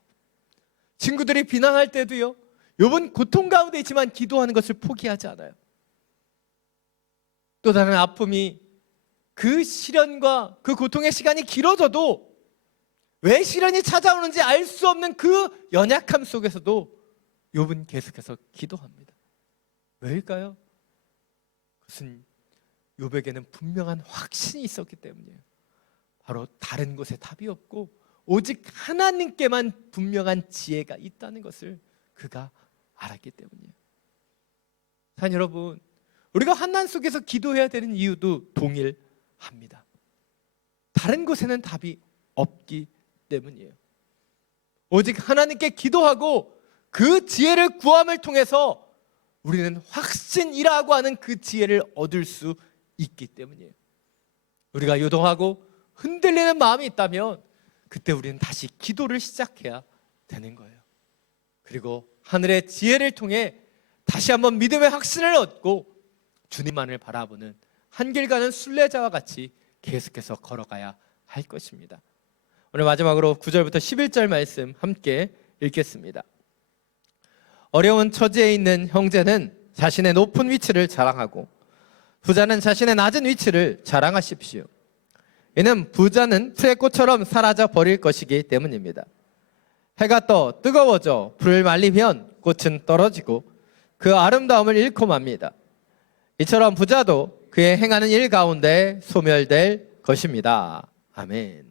친구들이 비난할 때도요 욥은 고통 가운데 있지만 기도하는 것을 포기하지 않아요. 또 다른 아픔이 그 시련과 그 고통의 시간이 길어져도 왜 시련이 찾아오는지 알 수 없는 그 연약함 속에서도 욥은 계속해서 기도합니다. 왜일까요? 그것은 욥에게는 분명한 확신이 있었기 때문이에요. 바로 다른 곳에 답이 없고 오직 하나님께만 분명한 지혜가 있다는 것을 그가 알았기 때문이에요. 사랑 여러분, 우리가 환난 속에서 기도해야 되는 이유도 동일합니다. 다른 곳에는 답이 없기 때문이에요. 오직 하나님께 기도하고 그 지혜를 구함을 통해서 우리는 확신이라고 하는 그 지혜를 얻을 수 있기 때문이에요. 우리가 요동하고 흔들리는 마음이 있다면 그때 우리는 다시 기도를 시작해야 되는 거예요. 그리고 하늘의 지혜를 통해 다시 한번 믿음의 확신을 얻고 주님만을 바라보는 한 길 가는 순례자와 같이 계속해서 걸어가야 할 것입니다. 오늘 마지막으로 9절부터 11절 말씀 함께 읽겠습니다. 어려운 처지에 있는 형제는 자신의 높은 위치를 자랑하고 부자는 자신의 낮은 위치를 자랑하십시오. 이는 부자는 풀의 꽃처럼 사라져 버릴 것이기 때문입니다. 해가 떠 뜨거워져 불을 말리면 꽃은 떨어지고 그 아름다움을 잃고 맙니다. 이처럼 부자도 그의 행하는 일 가운데 소멸될 것입니다. 아멘.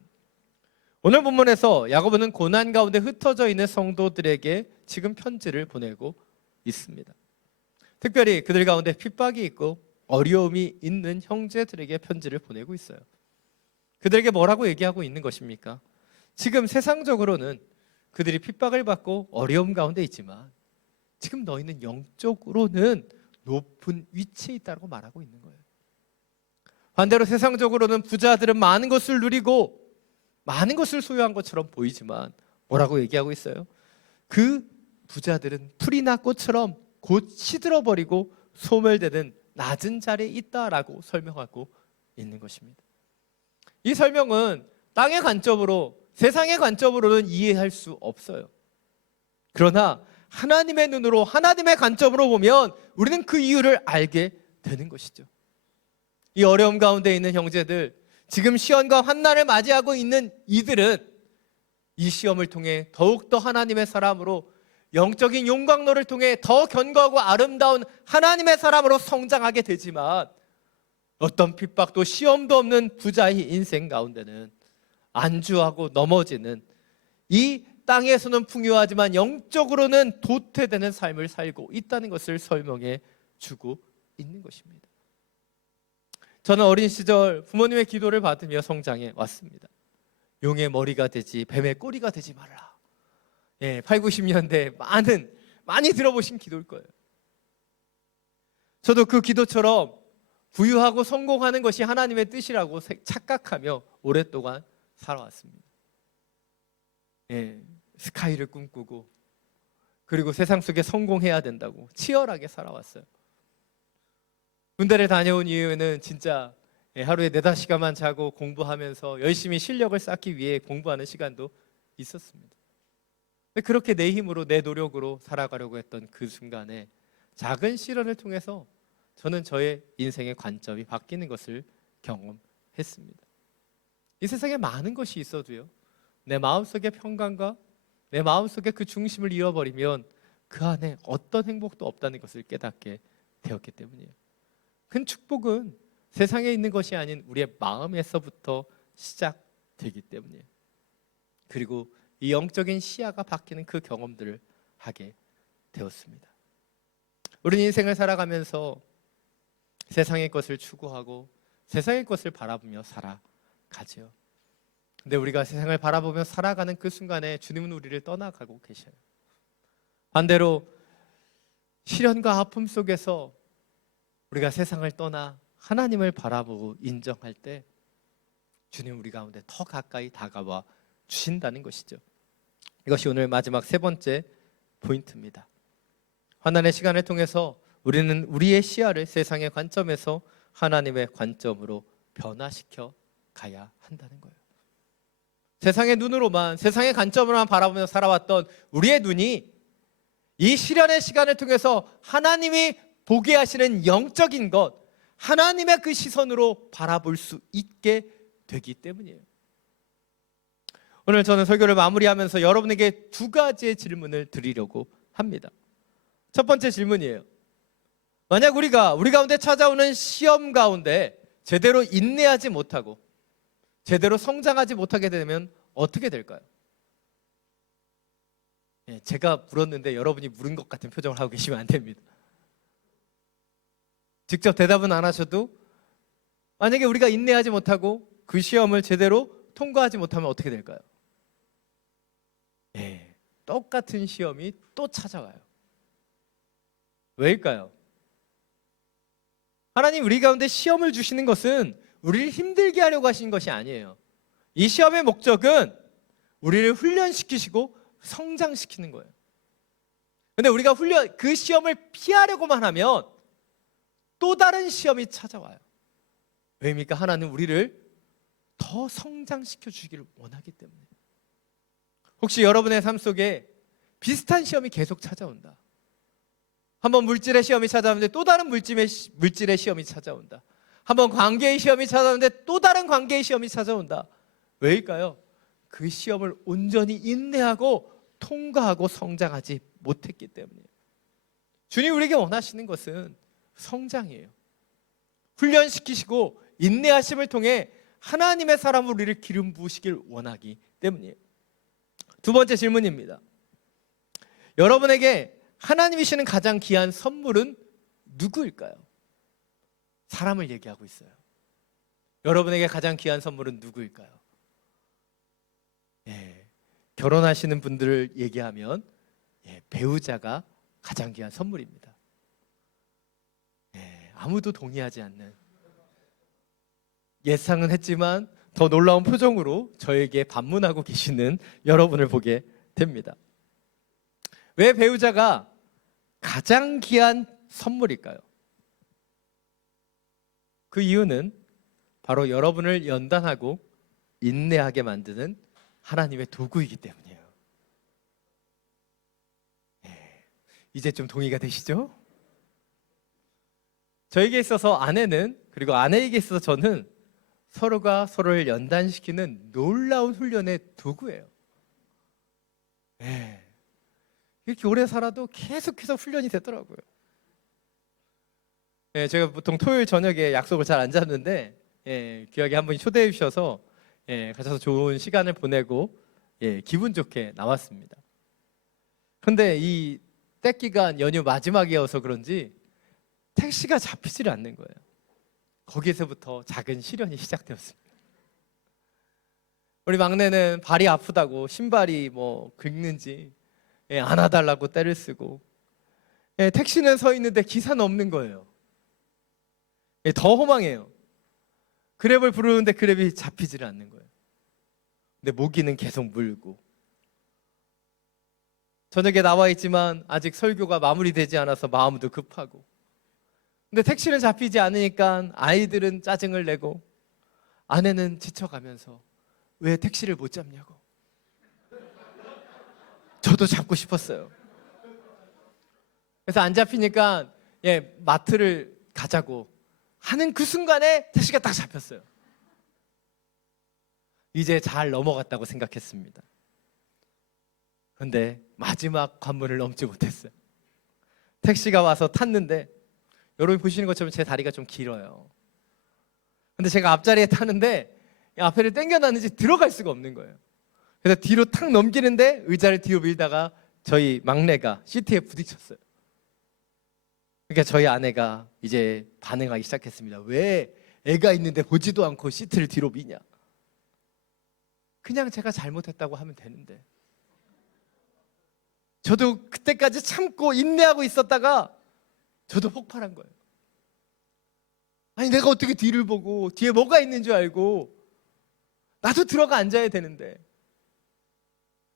오늘 본문에서 야고보는 고난 가운데 흩어져 있는 성도들에게 지금 편지를 보내고 있습니다. 특별히 그들 가운데 핍박이 있고 어려움이 있는 형제들에게 편지를 보내고 있어요. 그들에게 뭐라고 얘기하고 있는 것입니까? 지금 세상적으로는 그들이 핍박을 받고 어려움 가운데 있지만 지금 너희는 영적으로는 높은 위치에 있다고 말하고 있는 거예요. 반대로 세상적으로는 부자들은 많은 것을 누리고 많은 것을 소유한 것처럼 보이지만 뭐라고 얘기하고 있어요? 그 부자들은 풀이나 꽃처럼 곧 시들어버리고 소멸되는 낮은 자리에 있다라고 설명하고 있는 것입니다. 이 설명은 땅의 관점으로, 세상의 관점으로는 이해할 수 없어요. 그러나 하나님의 눈으로, 하나님의 관점으로 보면 우리는 그 이유를 알게 되는 것이죠. 이 어려움 가운데 있는 형제들, 지금 시험과 환난을 맞이하고 있는 이들은 이 시험을 통해 더욱더 하나님의 사람으로, 영적인 용광로를 통해 더 견고하고 아름다운 하나님의 사람으로 성장하게 되지만, 어떤 핍박도 시험도 없는 부자의 인생 가운데는 안주하고 넘어지는, 이 땅에서는 풍요하지만 영적으로는 도태되는 삶을 살고 있다는 것을 설명해 주고 있는 것입니다. 저는 어린 시절 부모님의 기도를 받으며 성장해 왔습니다. 용의 머리가 되지 뱀의 꼬리가 되지 말라. 8, 90년대 많이 들어보신 기도일 거예요. 저도 그 기도처럼 부유하고 성공하는 것이 하나님의 뜻이라고 착각하며 오랫동안 살아왔습니다. 스카이를 꿈꾸고, 그리고 세상 속에 성공해야 된다고 치열하게 살아왔어요. 군대를 다녀온 이후에는 진짜 하루에 4-5시간만 자고 공부하면서 열심히 실력을 쌓기 위해 공부하는 시간도 있었습니다. 그렇게 내 힘으로, 내 노력으로 살아가려고 했던 그 순간에 작은 시련을 통해서 저는 저의 인생의 관점이 바뀌는 것을 경험했습니다. 이 세상에 많은 것이 있어도요, 내 마음속의 평강과 내 마음속의 그 중심을 잃어버리면 그 안에 어떤 행복도 없다는 것을 깨닫게 되었기 때문이에요. 큰 축복은 세상에 있는 것이 아닌 우리의 마음에서부터 시작되기 때문이에요. 그리고 이 영적인 시야가 바뀌는 그 경험들을 하게 되었습니다. 우리는 인생을 살아가면서 세상의 것을 추구하고 세상의 것을 바라보며 살아가죠. 근데 우리가 세상을 바라보며 살아가는 그 순간에 주님은 우리를 떠나가고 계셔요. 반대로 시련과 아픔 속에서 우리가 세상을 떠나 하나님을 바라보고 인정할 때 주님 우리 가운데 더 가까이 다가와 주신다는 것이죠. 이것이 오늘 마지막 3번째 포인트입니다. 환난의 시간을 통해서 우리는 우리의 시야를 세상의 관점에서 하나님의 관점으로 변화시켜 가야 한다는 거예요. 세상의 눈으로만, 세상의 관점으로만 바라보며 살아왔던 우리의 눈이 이 시련의 시간을 통해서 하나님이 보게 하시는 영적인 것, 하나님의 그 시선으로 바라볼 수 있게 되기 때문이에요. 오늘 저는 설교를 마무리하면서 여러분에게 2가지의 질문을 드리려고 합니다. 첫 번째 질문이에요. 만약 우리 가운데 찾아오는 시험 가운데 제대로 인내하지 못하고 제대로 성장하지 못하게 되면 어떻게 될까요? 제가 물었는데 여러분이 물은 것 같은 표정을 하고 계시면 안 됩니다. 직접 대답은 안 하셔도 만약에 우리가 인내하지 못하고 그 시험을 제대로 통과하지 못하면 어떻게 될까요? 똑같은 시험이 또 찾아와요. 왜일까요? 하나님 우리 가운데 시험을 주시는 것은 우리를 힘들게 하려고 하신 것이 아니에요. 이 시험의 목적은 우리를 훈련시키시고 성장시키는 거예요. 근데 우리가 그 시험을 피하려고만 하면 또 다른 시험이 찾아와요. 왜입니까? 하나님 우리를 더 성장시켜 주기를 원하기 때문에. 혹시 여러분의 삶 속에 비슷한 시험이 계속 찾아온다. 한번 물질의 시험이 찾아오는데 또 다른 물질의 시험이 찾아온다. 한번 관계의 시험이 찾아오는데 또 다른 관계의 시험이 찾아온다. 왜일까요? 그 시험을 온전히 인내하고 통과하고 성장하지 못했기 때문이에요. 주님 우리에게 원하시는 것은 성장이에요. 훈련시키시고 인내하심을 통해 하나님의 사람으로 우리를 기름 부으시길 원하기 때문이에요. 2번째 질문입니다. 여러분에게 하나님이 주시는 가장 귀한 선물은 누구일까요? 사람을 얘기하고 있어요. 여러분에게 가장 귀한 선물은 누구일까요? 결혼하시는 분들을 얘기하면 배우자가 가장 귀한 선물입니다. 아무도 동의하지 않는. 예상은 했지만 더 놀라운 표정으로 저에게 반문하고 계시는 여러분을 보게 됩니다. 왜 배우자가 가장 귀한 선물일까요? 그 이유는 바로 여러분을 연단하고 인내하게 만드는 하나님의 도구이기 때문이에요. 이제 좀 동의가 되시죠? 저에게 있어서 아내는, 그리고 아내에게 있어서 저는 서로가 서로를 연단시키는 놀라운 훈련의 도구예요. 이렇게 오래 살아도 계속해서 훈련이 되더라고요. 제가 보통 토요일 저녁에 약속을 잘 안 잡는데 귀하게 한 분이 초대해 주셔서 가셔서 좋은 시간을 보내고 기분 좋게 나왔습니다. 근데 이 때기간 연휴 마지막이어서 그런지 택시가 잡히질 않는 거예요. 거기에서부터 작은 시련이 시작되었습니다. 우리 막내는 발이 아프다고 신발이 뭐 긁는지 안아달라고 떼를 쓰고, 택시는 서 있는데 기사는 없는 거예요. 더 허망해요. 그랩을 부르는데 그랩이 잡히질 않는 거예요. 근데 모기는 계속 물고, 저녁에 나와 있지만 아직 설교가 마무리되지 않아서 마음도 급하고, 근데 택시는 잡히지 않으니까 아이들은 짜증을 내고, 아내는 지쳐가면서 왜 택시를 못 잡냐고. 저도 잡고 싶었어요. 그래서 안 잡히니까 마트를 가자고 하는 그 순간에 택시가 딱 잡혔어요. 이제 잘 넘어갔다고 생각했습니다. 근데 마지막 관문을 넘지 못했어요. 택시가 와서 탔는데, 여러분 보시는 것처럼 제 다리가 좀 길어요. 근데 제가 앞자리에 타는데 앞에를 당겨놨는지 들어갈 수가 없는 거예요. 그래서 뒤로 탁 넘기는데 의자를 뒤로 밀다가 저희 막내가 시트에 부딪혔어요. 그러니까 저희 아내가 이제 반응하기 시작했습니다. 왜 애가 있는데 보지도 않고 시트를 뒤로 미냐. 그냥 제가 잘못했다고 하면 되는데. 저도 그때까지 참고 인내하고 있었다가 저도 폭발한 거예요. 아니 내가 어떻게 뒤를 보고 뒤에 뭐가 있는 줄 알고, 나도 들어가 앉아야 되는데.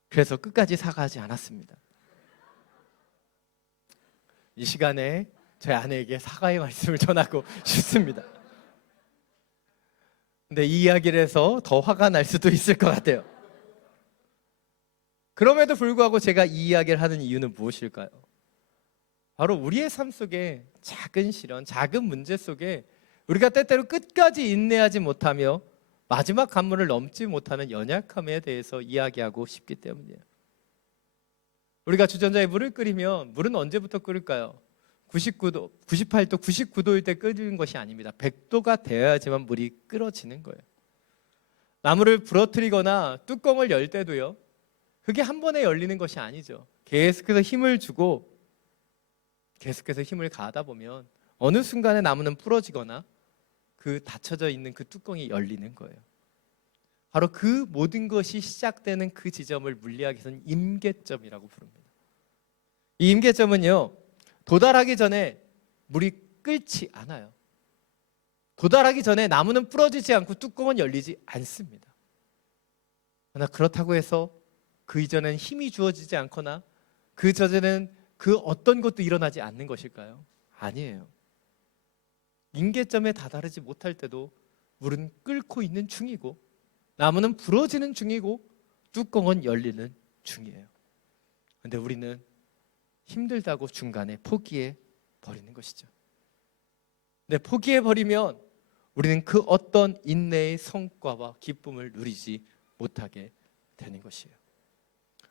그래서 끝까지 사과하지 않았습니다. 이 시간에 저희 아내에게 사과의 말씀을 전하고 싶습니다. 근데 이 이야기를 해서 더 화가 날 수도 있을 것 같아요. 그럼에도 불구하고 제가 이 이야기를 하는 이유는 무엇일까요? 바로 우리의 삶 속에 작은 시련, 작은 문제 속에 우리가 때때로 끝까지 인내하지 못하며 마지막 관문을 넘지 못하는 연약함에 대해서 이야기하고 싶기 때문이에요. 우리가 주전자에 물을 끓이면 물은 언제부터 끓을까요? 99도, 98도, 99도일 때 끓이는 것이 아닙니다. 100도가 되어야지만 물이 끓어지는 거예요. 나무를 부러뜨리거나 뚜껑을 열 때도요, 그게 한 번에 열리는 것이 아니죠. 계속해서 힘을 주고 계속해서 힘을 가하다 보면 어느 순간에 나무는 부러지거나 그 닫혀져 있는 그 뚜껑이 열리는 거예요. 바로 그 모든 것이 시작되는 그 지점을 물리학에서는 임계점이라고 부릅니다. 이 임계점은요, 도달하기 전에 물이 끓지 않아요. 도달하기 전에 나무는 부러지지 않고 뚜껑은 열리지 않습니다. 그러나 그렇다고 해서 그 이전엔 힘이 주어지지 않거나 그 전에는 그 어떤 것도 일어나지 않는 것일까요? 아니에요. 임계점에 다다르지 못할 때도 물은 끓고 있는 중이고, 나무는 부러지는 중이고, 뚜껑은 열리는 중이에요. 그런데 우리는 힘들다고 중간에 포기해 버리는 것이죠. 근데 포기해 버리면 우리는 그 어떤 인내의 성과와 기쁨을 누리지 못하게 되는 것이에요.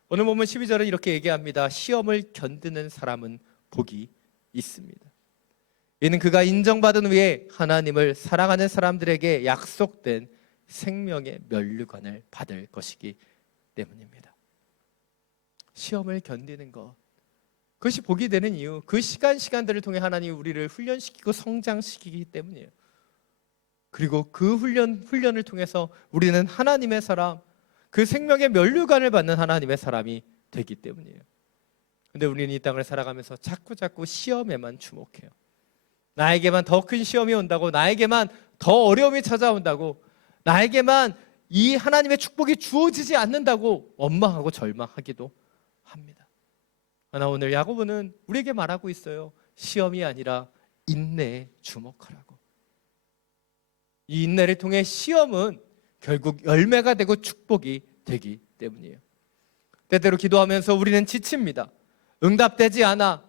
오늘 보면 12절은 이렇게 얘기합니다. 시험을 견디는 사람은 복이 있습니다. 이는 그가 인정받은 후에 하나님을 사랑하는 사람들에게 약속된 생명의 면류관을 받을 것이기 때문입니다. 시험을 견디는 것, 그것이 복이 되는 이유, 그 시간들을 통해 하나님이 우리를 훈련시키고 성장시키기 때문이에요. 그리고 그 훈련을 통해서 우리는 하나님의 사람, 그 생명의 면류관을 받는 하나님의 사람이 되기 때문이에요. 근데 우리는 이 땅을 살아가면서 자꾸 시험에만 주목해요. 나에게만 더 큰 시험이 온다고, 나에게만 더 어려움이 찾아온다고, 나에게만 이 하나님의 축복이 주어지지 않는다고 원망하고 절망하기도 합니다. 그러나 오늘 야고보는 우리에게 말하고 있어요. 시험이 아니라 인내에 주목하라고. 이 인내를 통해 시험은 결국 열매가 되고 축복이 되기 때문이에요. 때때로 기도하면서 우리는 지칩니다. 응답되지 않아,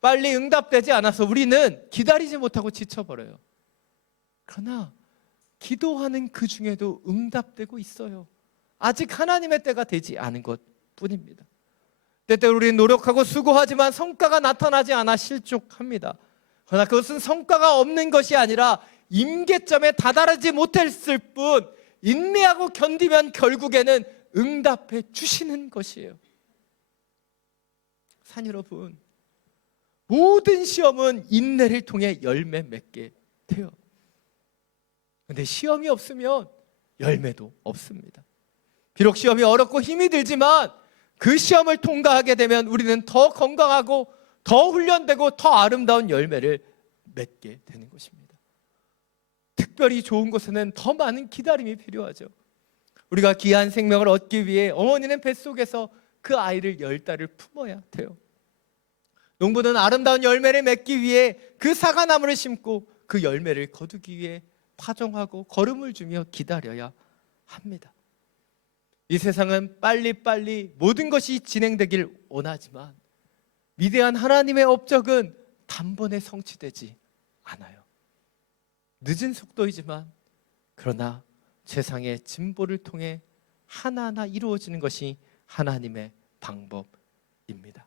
빨리 응답되지 않아서 우리는 기다리지 못하고 지쳐버려요. 그러나 기도하는 그 중에도 응답되고 있어요. 아직 하나님의 때가 되지 않은 것 뿐입니다. 때때로 우리는 노력하고 수고하지만 성과가 나타나지 않아 실족합니다. 그러나 그것은 성과가 없는 것이 아니라 임계점에 다다르지 못했을 뿐, 인내하고 견디면 결국에는 응답해 주시는 것이에요. 산 여러분, 모든 시험은 인내를 통해 열매 맺게 돼요. 그런데 시험이 없으면 열매도 없습니다. 비록 시험이 어렵고 힘이 들지만 그 시험을 통과하게 되면 우리는 더 건강하고 더 훈련되고 더 아름다운 열매를 맺게 되는 것입니다. 특별히 좋은 곳에는 더 많은 기다림이 필요하죠. 우리가 귀한 생명을 얻기 위해 어머니는 뱃속에서 그 아이를 10달을 품어야 돼요. 농부는 아름다운 열매를 맺기 위해 그 사과나무를 심고 그 열매를 거두기 위해 파종하고 거름을 주며 기다려야 합니다. 이 세상은 빨리빨리 모든 것이 진행되길 원하지만 위대한 하나님의 업적은 단번에 성취되지 않아요. 늦은 속도이지만 그러나 세상의 진보를 통해 하나하나 이루어지는 것이 하나님의 방법입니다.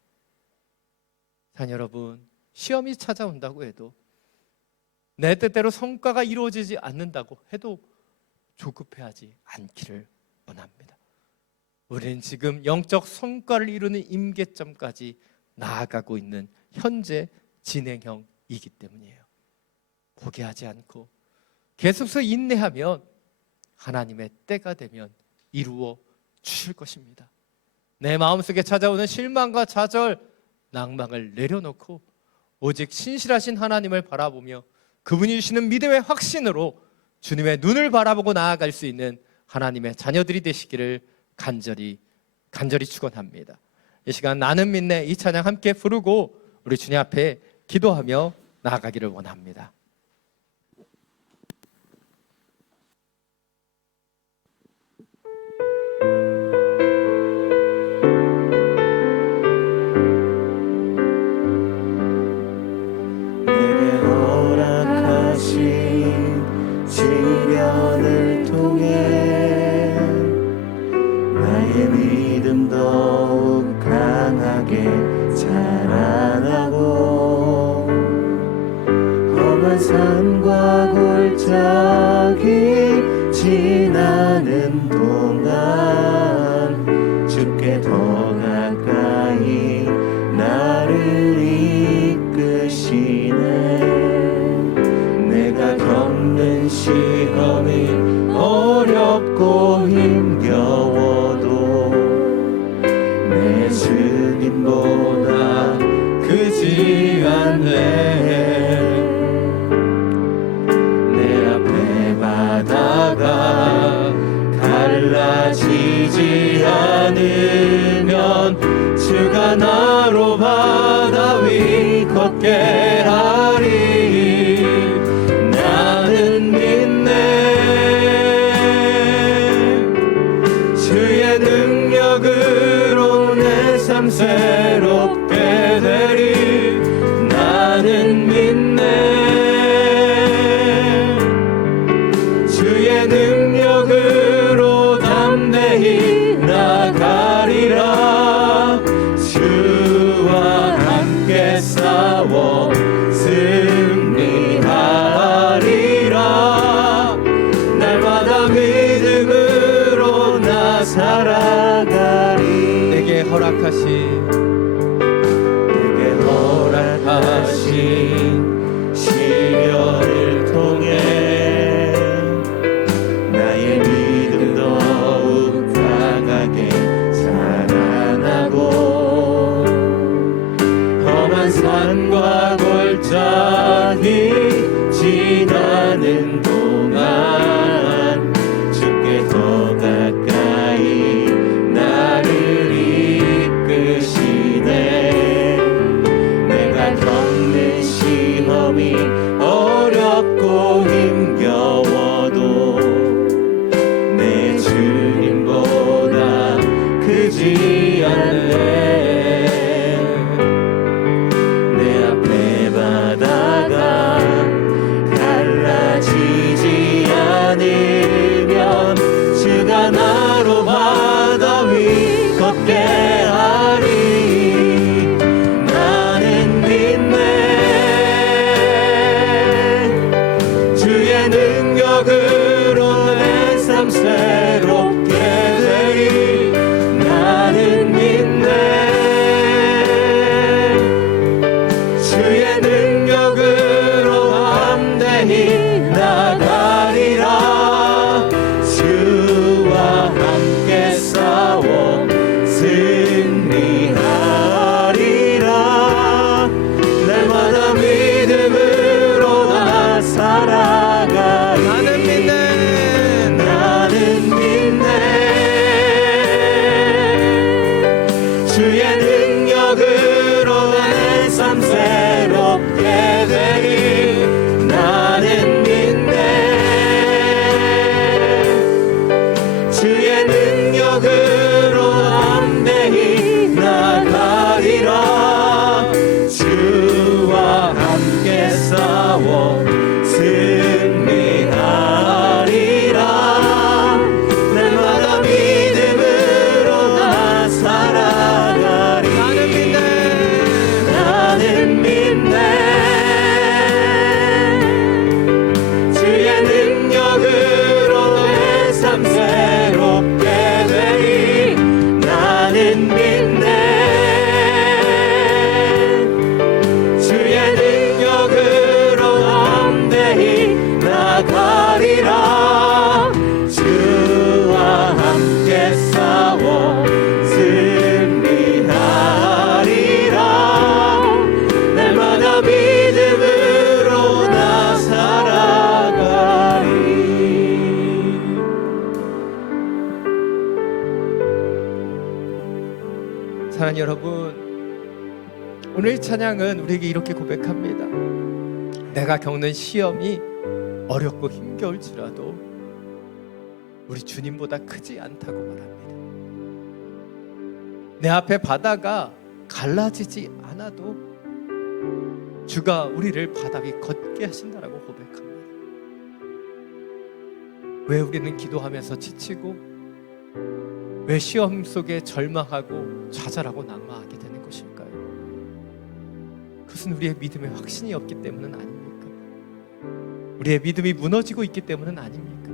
자, 여러분, 시험이 찾아온다고 해도 내 뜻대로 성과가 이루어지지 않는다고 해도 조급해하지 않기를 원합니다. 우리는 지금 영적 성과를 이루는 임계점까지 나아가고 있는 현재 진행형이기 때문이에요. 포기하지 않고 계속해서 인내하면 하나님의 때가 되면 이루어 주실 것입니다. 내 마음속에 찾아오는 실망과 좌절, 낭망을 내려놓고 오직 신실하신 하나님을 바라보며 그분이 주시는 믿음의 확신으로 주님의 눈을 바라보고 나아갈 수 있는 하나님의 자녀들이 되시기를 간절히 축원합니다. 이 시간 나는 믿네 이 찬양 함께 부르고 우리 주님 앞에 기도하며 나아가기를 원합니다. 내게 허락하신 시련을 통해 나의 믿음 더욱 강하게 자라나고 험한 산과 골짜기 지나는 동안 주께 더 가까이 나를 이끄시네. 내가 겪는 시험이 어렵고 힘겨워도 내 주님보다 크지 않네. 내 앞에 바다가 갈라지지 않으면 주가 나로 바다 위 걷게 하리. 나는 믿네. 주의 능력으로 내 삶 새롭게 되리. 나는 믿네. 주의 능력으로 담대히 나가리라. 주와 함께 싸워 승리하리라. 날마다 믿음으로 나 살아가리. 내게 허락하신 시련을 통해 나의 믿음 더욱 강하게 자라나고 험한 험한 산과 골짜기 지나는 동안 주께 더 가까이 나를 이끄시네. 내가 겪는 시험이 어렵고 힘겨워도 내 주님보다 크지 않네. 내 앞에 바다가 갈라지지 않으면 주가 나로 바다 위 걷게 하리. 나는 믿네. 주의 능력으로 내 삶 새롭게 되리. 나는 믿네. 주의 능력으로 담대히 나가리라. 주와 함께 싸워 승리하리라. 날마다 믿음으로 나 살아가리. 나는 믿네. 나는 믿네. 주의 능력으로 내 삶 새롭게 되리. 나는 믿네. 주의 능력으로 담대히 나가리라. 주와 함께 싸워 승리하리라. 날마다 믿음으로 나 살아가리. 나는 믿네. 나는 믿네. 주의 능력으로 내 삶 새롭게 되리. 나는 믿네. 주의 능력으로 담대히 나가리라. 주와 함께 싸워 승리하리라. 날마다 믿음으로 나 살아가리. 사랑하는 여러분, 오늘 찬양은 우리에게 이렇게 고백합니다. 내가 겪는 시험이 어렵고 힘겨울지라도 우리 주님보다 크지 않다고 말합니다. 내 앞에 바다가 갈라지지 않아도 주가 우리를 바다 위 걷게 하신다라고 고백합니다. 왜 우리는 기도하면서 지치고, 왜 시험 속에 절망하고 좌절하고 낙마하게 되는 것일까요? 그것은 우리의 믿음에 확신이 없기 때문은 아닙니까? 우리의 믿음이 무너지고 있기 때문은 아닙니까?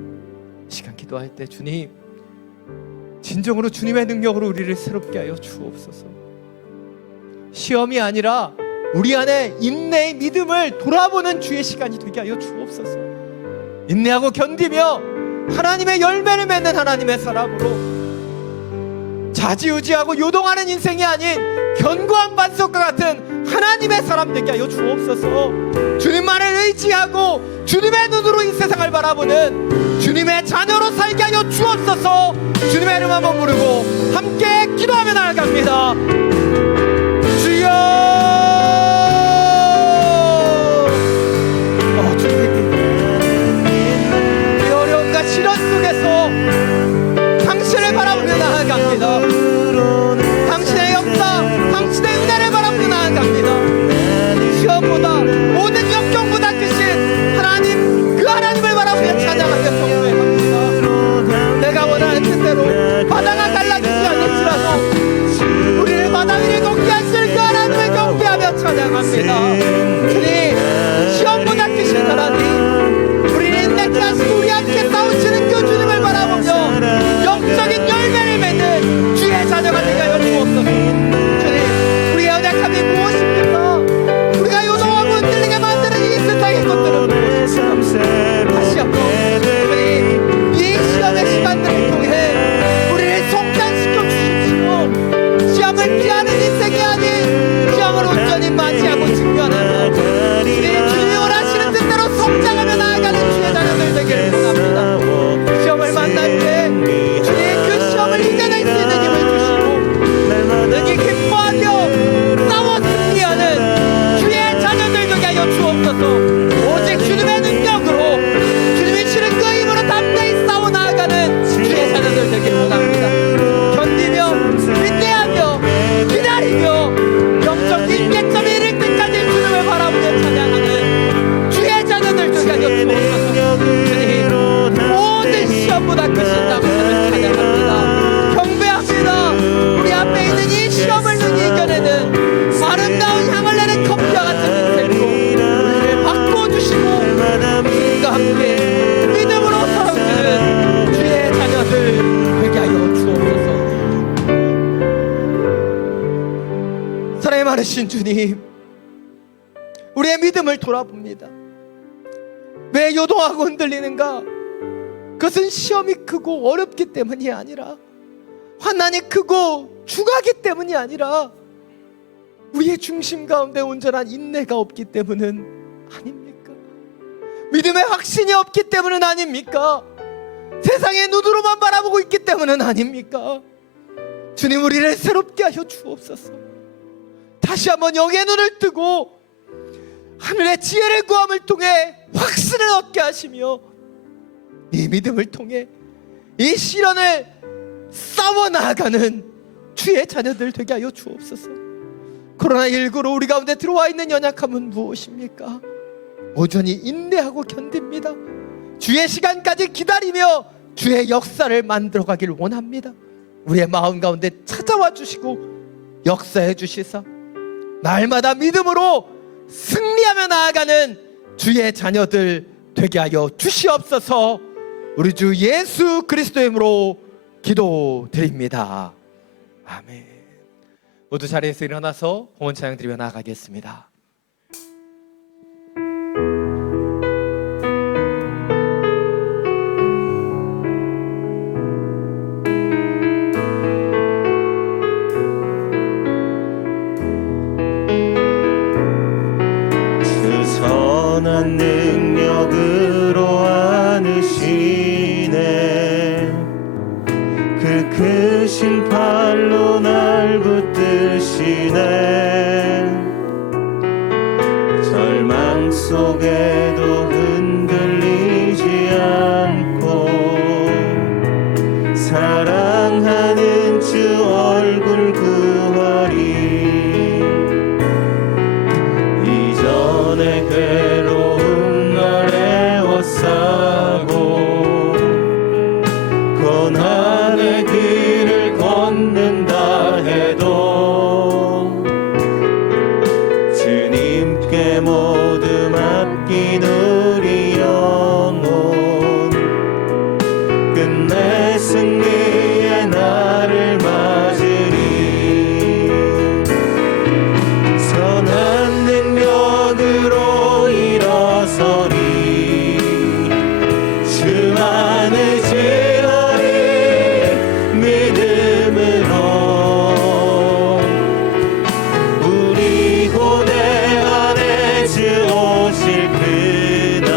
시간 기도할 때 주님, 진정으로 주님의 능력으로 우리를 새롭게 하여 주옵소서. 시험이 아니라 우리 안에 인내의 믿음을 돌아보는 주의 시간이 되게 하여 주옵소서. 인내하고 견디며 하나님의 열매를 맺는 하나님의 사람으로, 좌지우지하고 요동하는 인생이 아닌 견고한 반석과 같은 하나님의 사람 되게 하여 주옵소서. 주님만을 의지하고 주님의 눈으로 이 세상을 바라보는 주님의 자녀로 살게 하여 주옵소서. 주님의 이름 한번 부르고 함께 기도하며 나아갑니다. 주여, 이 어려움과 시련 속에서 당신을 바라보며 나아갑니다. 당신의 역사, 당신의 은혜를 바라보며 나아갑니다. 시험보다 모든 역경보다 크신 하나님, 그 하나님을 바라보며 찬양하며 경배합니다. 내가 원하는 뜻대로 바다가 갈라지지 않을지라도 우리를 바다 위에 걷게 하실 그 하나님을 경배하며 찬양합니다. 주님, 시험보다 크신 하나님, 우리를 인내케 하시고 우리 함께 싸우시는 그 주님을 바라보며 영적인 열매를 맺는 주의 자녀가 되게 하여 주옵소서. 주님, 우리의 연약함이 무엇입니까? 우리가 요동하고 흔들리게 만드는 이 세상의 것들은 무엇입니까? 다시 한번 주님, 이 시험의 시간들을 통해 우리를 성장시켜 주십시오. 시험을 피하는 인생이 아닌 시험을 온전히 맞이하는 많으신 주님, 우리의 믿음을 돌아봅니다. 왜 요동하고 흔들리는가? 그것은 시험이 크고 어렵기 때문이 아니라, 환난이 크고 중하기 때문이 아니라, 우리의 중심 가운데 온전한 인내가 없기 때문은 아닙니까? 믿음의 확신이 없기 때문은 아닙니까? 세상의 눈으로만 바라보고 있기 때문은 아닙니까? 주님, 우리를 새롭게 하여 주옵소서. 다시 한번 영의 눈을 뜨고 하늘의 지혜를 구함을 통해 확신을 얻게 하시며, 이 믿음을 통해 이 시련을 싸워 나아가는 주의 자녀들 되게 하여 주옵소서. 코로나19로 우리 가운데 들어와 있는 연약함은 무엇입니까? 오전히 인내하고 견딥니다. 주의 시간까지 기다리며 주의 역사를 만들어가길 원합니다. 우리의 마음 가운데 찾아와 주시고 역사해 주시사 날마다 믿음으로 승리하며 나아가는 주의 자녀들 되게 하여 주시옵소서. 우리 주 예수 그리스도의 이름으로 기도드립니다. 아멘. 모두 자리에서 일어나서 공헌 찬양 드리며 나아가겠습니다. 그 선한 능력으로 안으시네. 그 크신 팔로 날 붙드시네. 절망 속에도 흔들리지 않고 사랑하는 주 얼굴 구하리. 이전에 괴로운 날 애워싸고 고난의 길을 걷는다 해도 주님께 모두 맡긴 우리 영혼 끝내 승리의 날을 맞으리. 선한 능력으로 일어서리. 주만을 지으리. 믿음으로 우리 고대 안에 주 오실 그날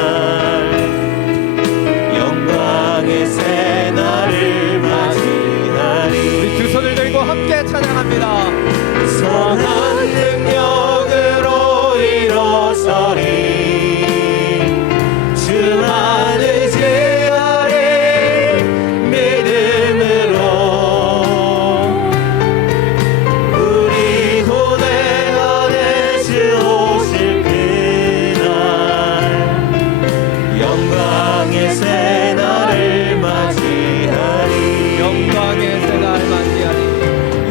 영광의 새 날을 맞이하리. 두 손을 들고 함께 찬양합니다. 선한 능력으로 일어서리. 주만을 지으리. 믿음으로 우리 고대 안에 주 오실 그날 영광의 새 날을 맞이하리. 영광의 새날 맞이하리.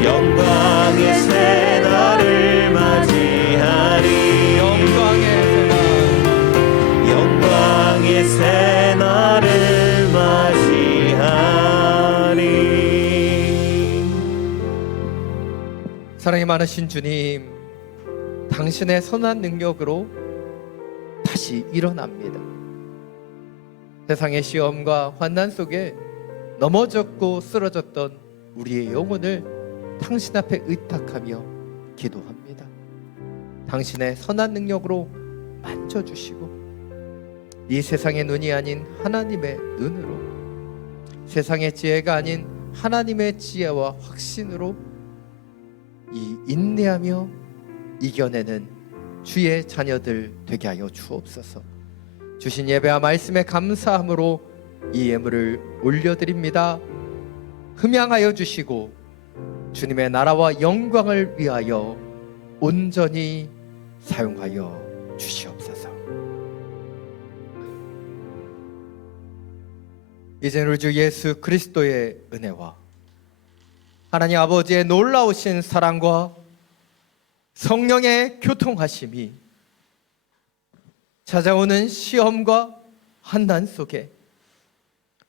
영광의 새 날을 맞이하리. 영광의 새날. 영광의 새 날을 맞이하리. 사랑이 많으신 주님, 당신의 선한 능력으로 다시 일어납니다. 세상의 시험과 환난 속에 넘어졌고 쓰러졌던 우리의 영혼을 당신 앞에 의탁하며 기도합니다. 당신의 선한 능력으로 만져주시고 이 세상의 눈이 아닌 하나님의 눈으로, 세상의 지혜가 아닌 하나님의 지혜와 확신으로 이 인내하며 이겨내는 주의 자녀들 되게 하여 주옵소서. 주신 예배와 말씀에 감사함으로 이 예물을 올려드립니다. 흠양하여 주시고 주님의 나라와 영광을 위하여 온전히 사용하여 주시옵소서. 이제는 우리 주 예수 그리스도의 은혜와 하나님 아버지의 놀라우신 사랑과 성령의 교통하심이 찾아오는 시험과 환난 속에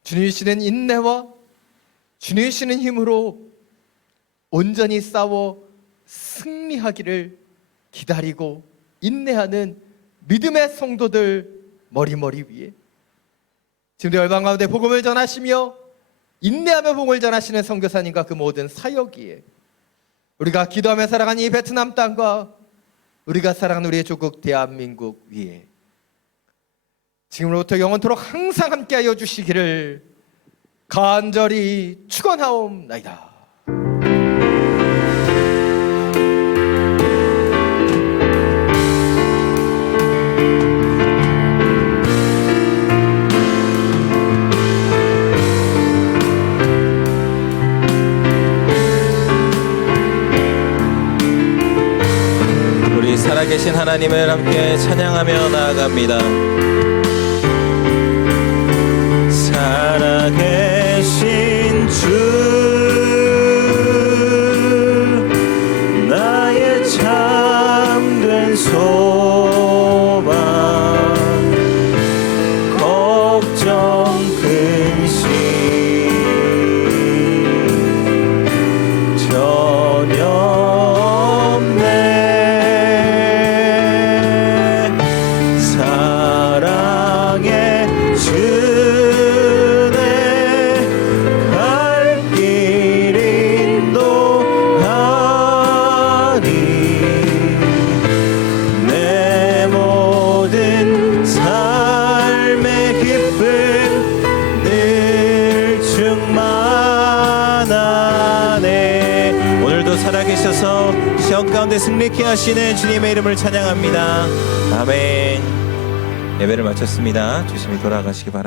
주님 주시는 인내와 주님 주시는 힘으로 온전히 싸워 승리하기를 기다리고 인내하는 믿음의 성도들 머리머리 위에 지금도 열방 가운데 복음을 전하시며 인내하며 복음을 전하시는 선교사님과 그 모든 사역 위에 우리가 기도하며 살아가는 이 베트남 땅과 우리가 사랑하는 우리의 조국 대한민국 위에 지금으로부터 영원토록 항상 함께하여 주시기를 간절히 축원하옵나이다. 우리 살아계신 하나님을 함께 찬양하며 나아갑니다. 살아계신 주 나의 참된 소망 걱정 근심 전혀 없네. 사랑의 주네 갈 길 인도하니 내 모든 삶의 기쁨 늘 충만하네. 오늘도 살아계셔서 시험 가운데 승리케 하시는 주님의 이름을 찬양합니다. 아멘. 예배를 마쳤습니다. 조심히 돌아가시기 바랍니다.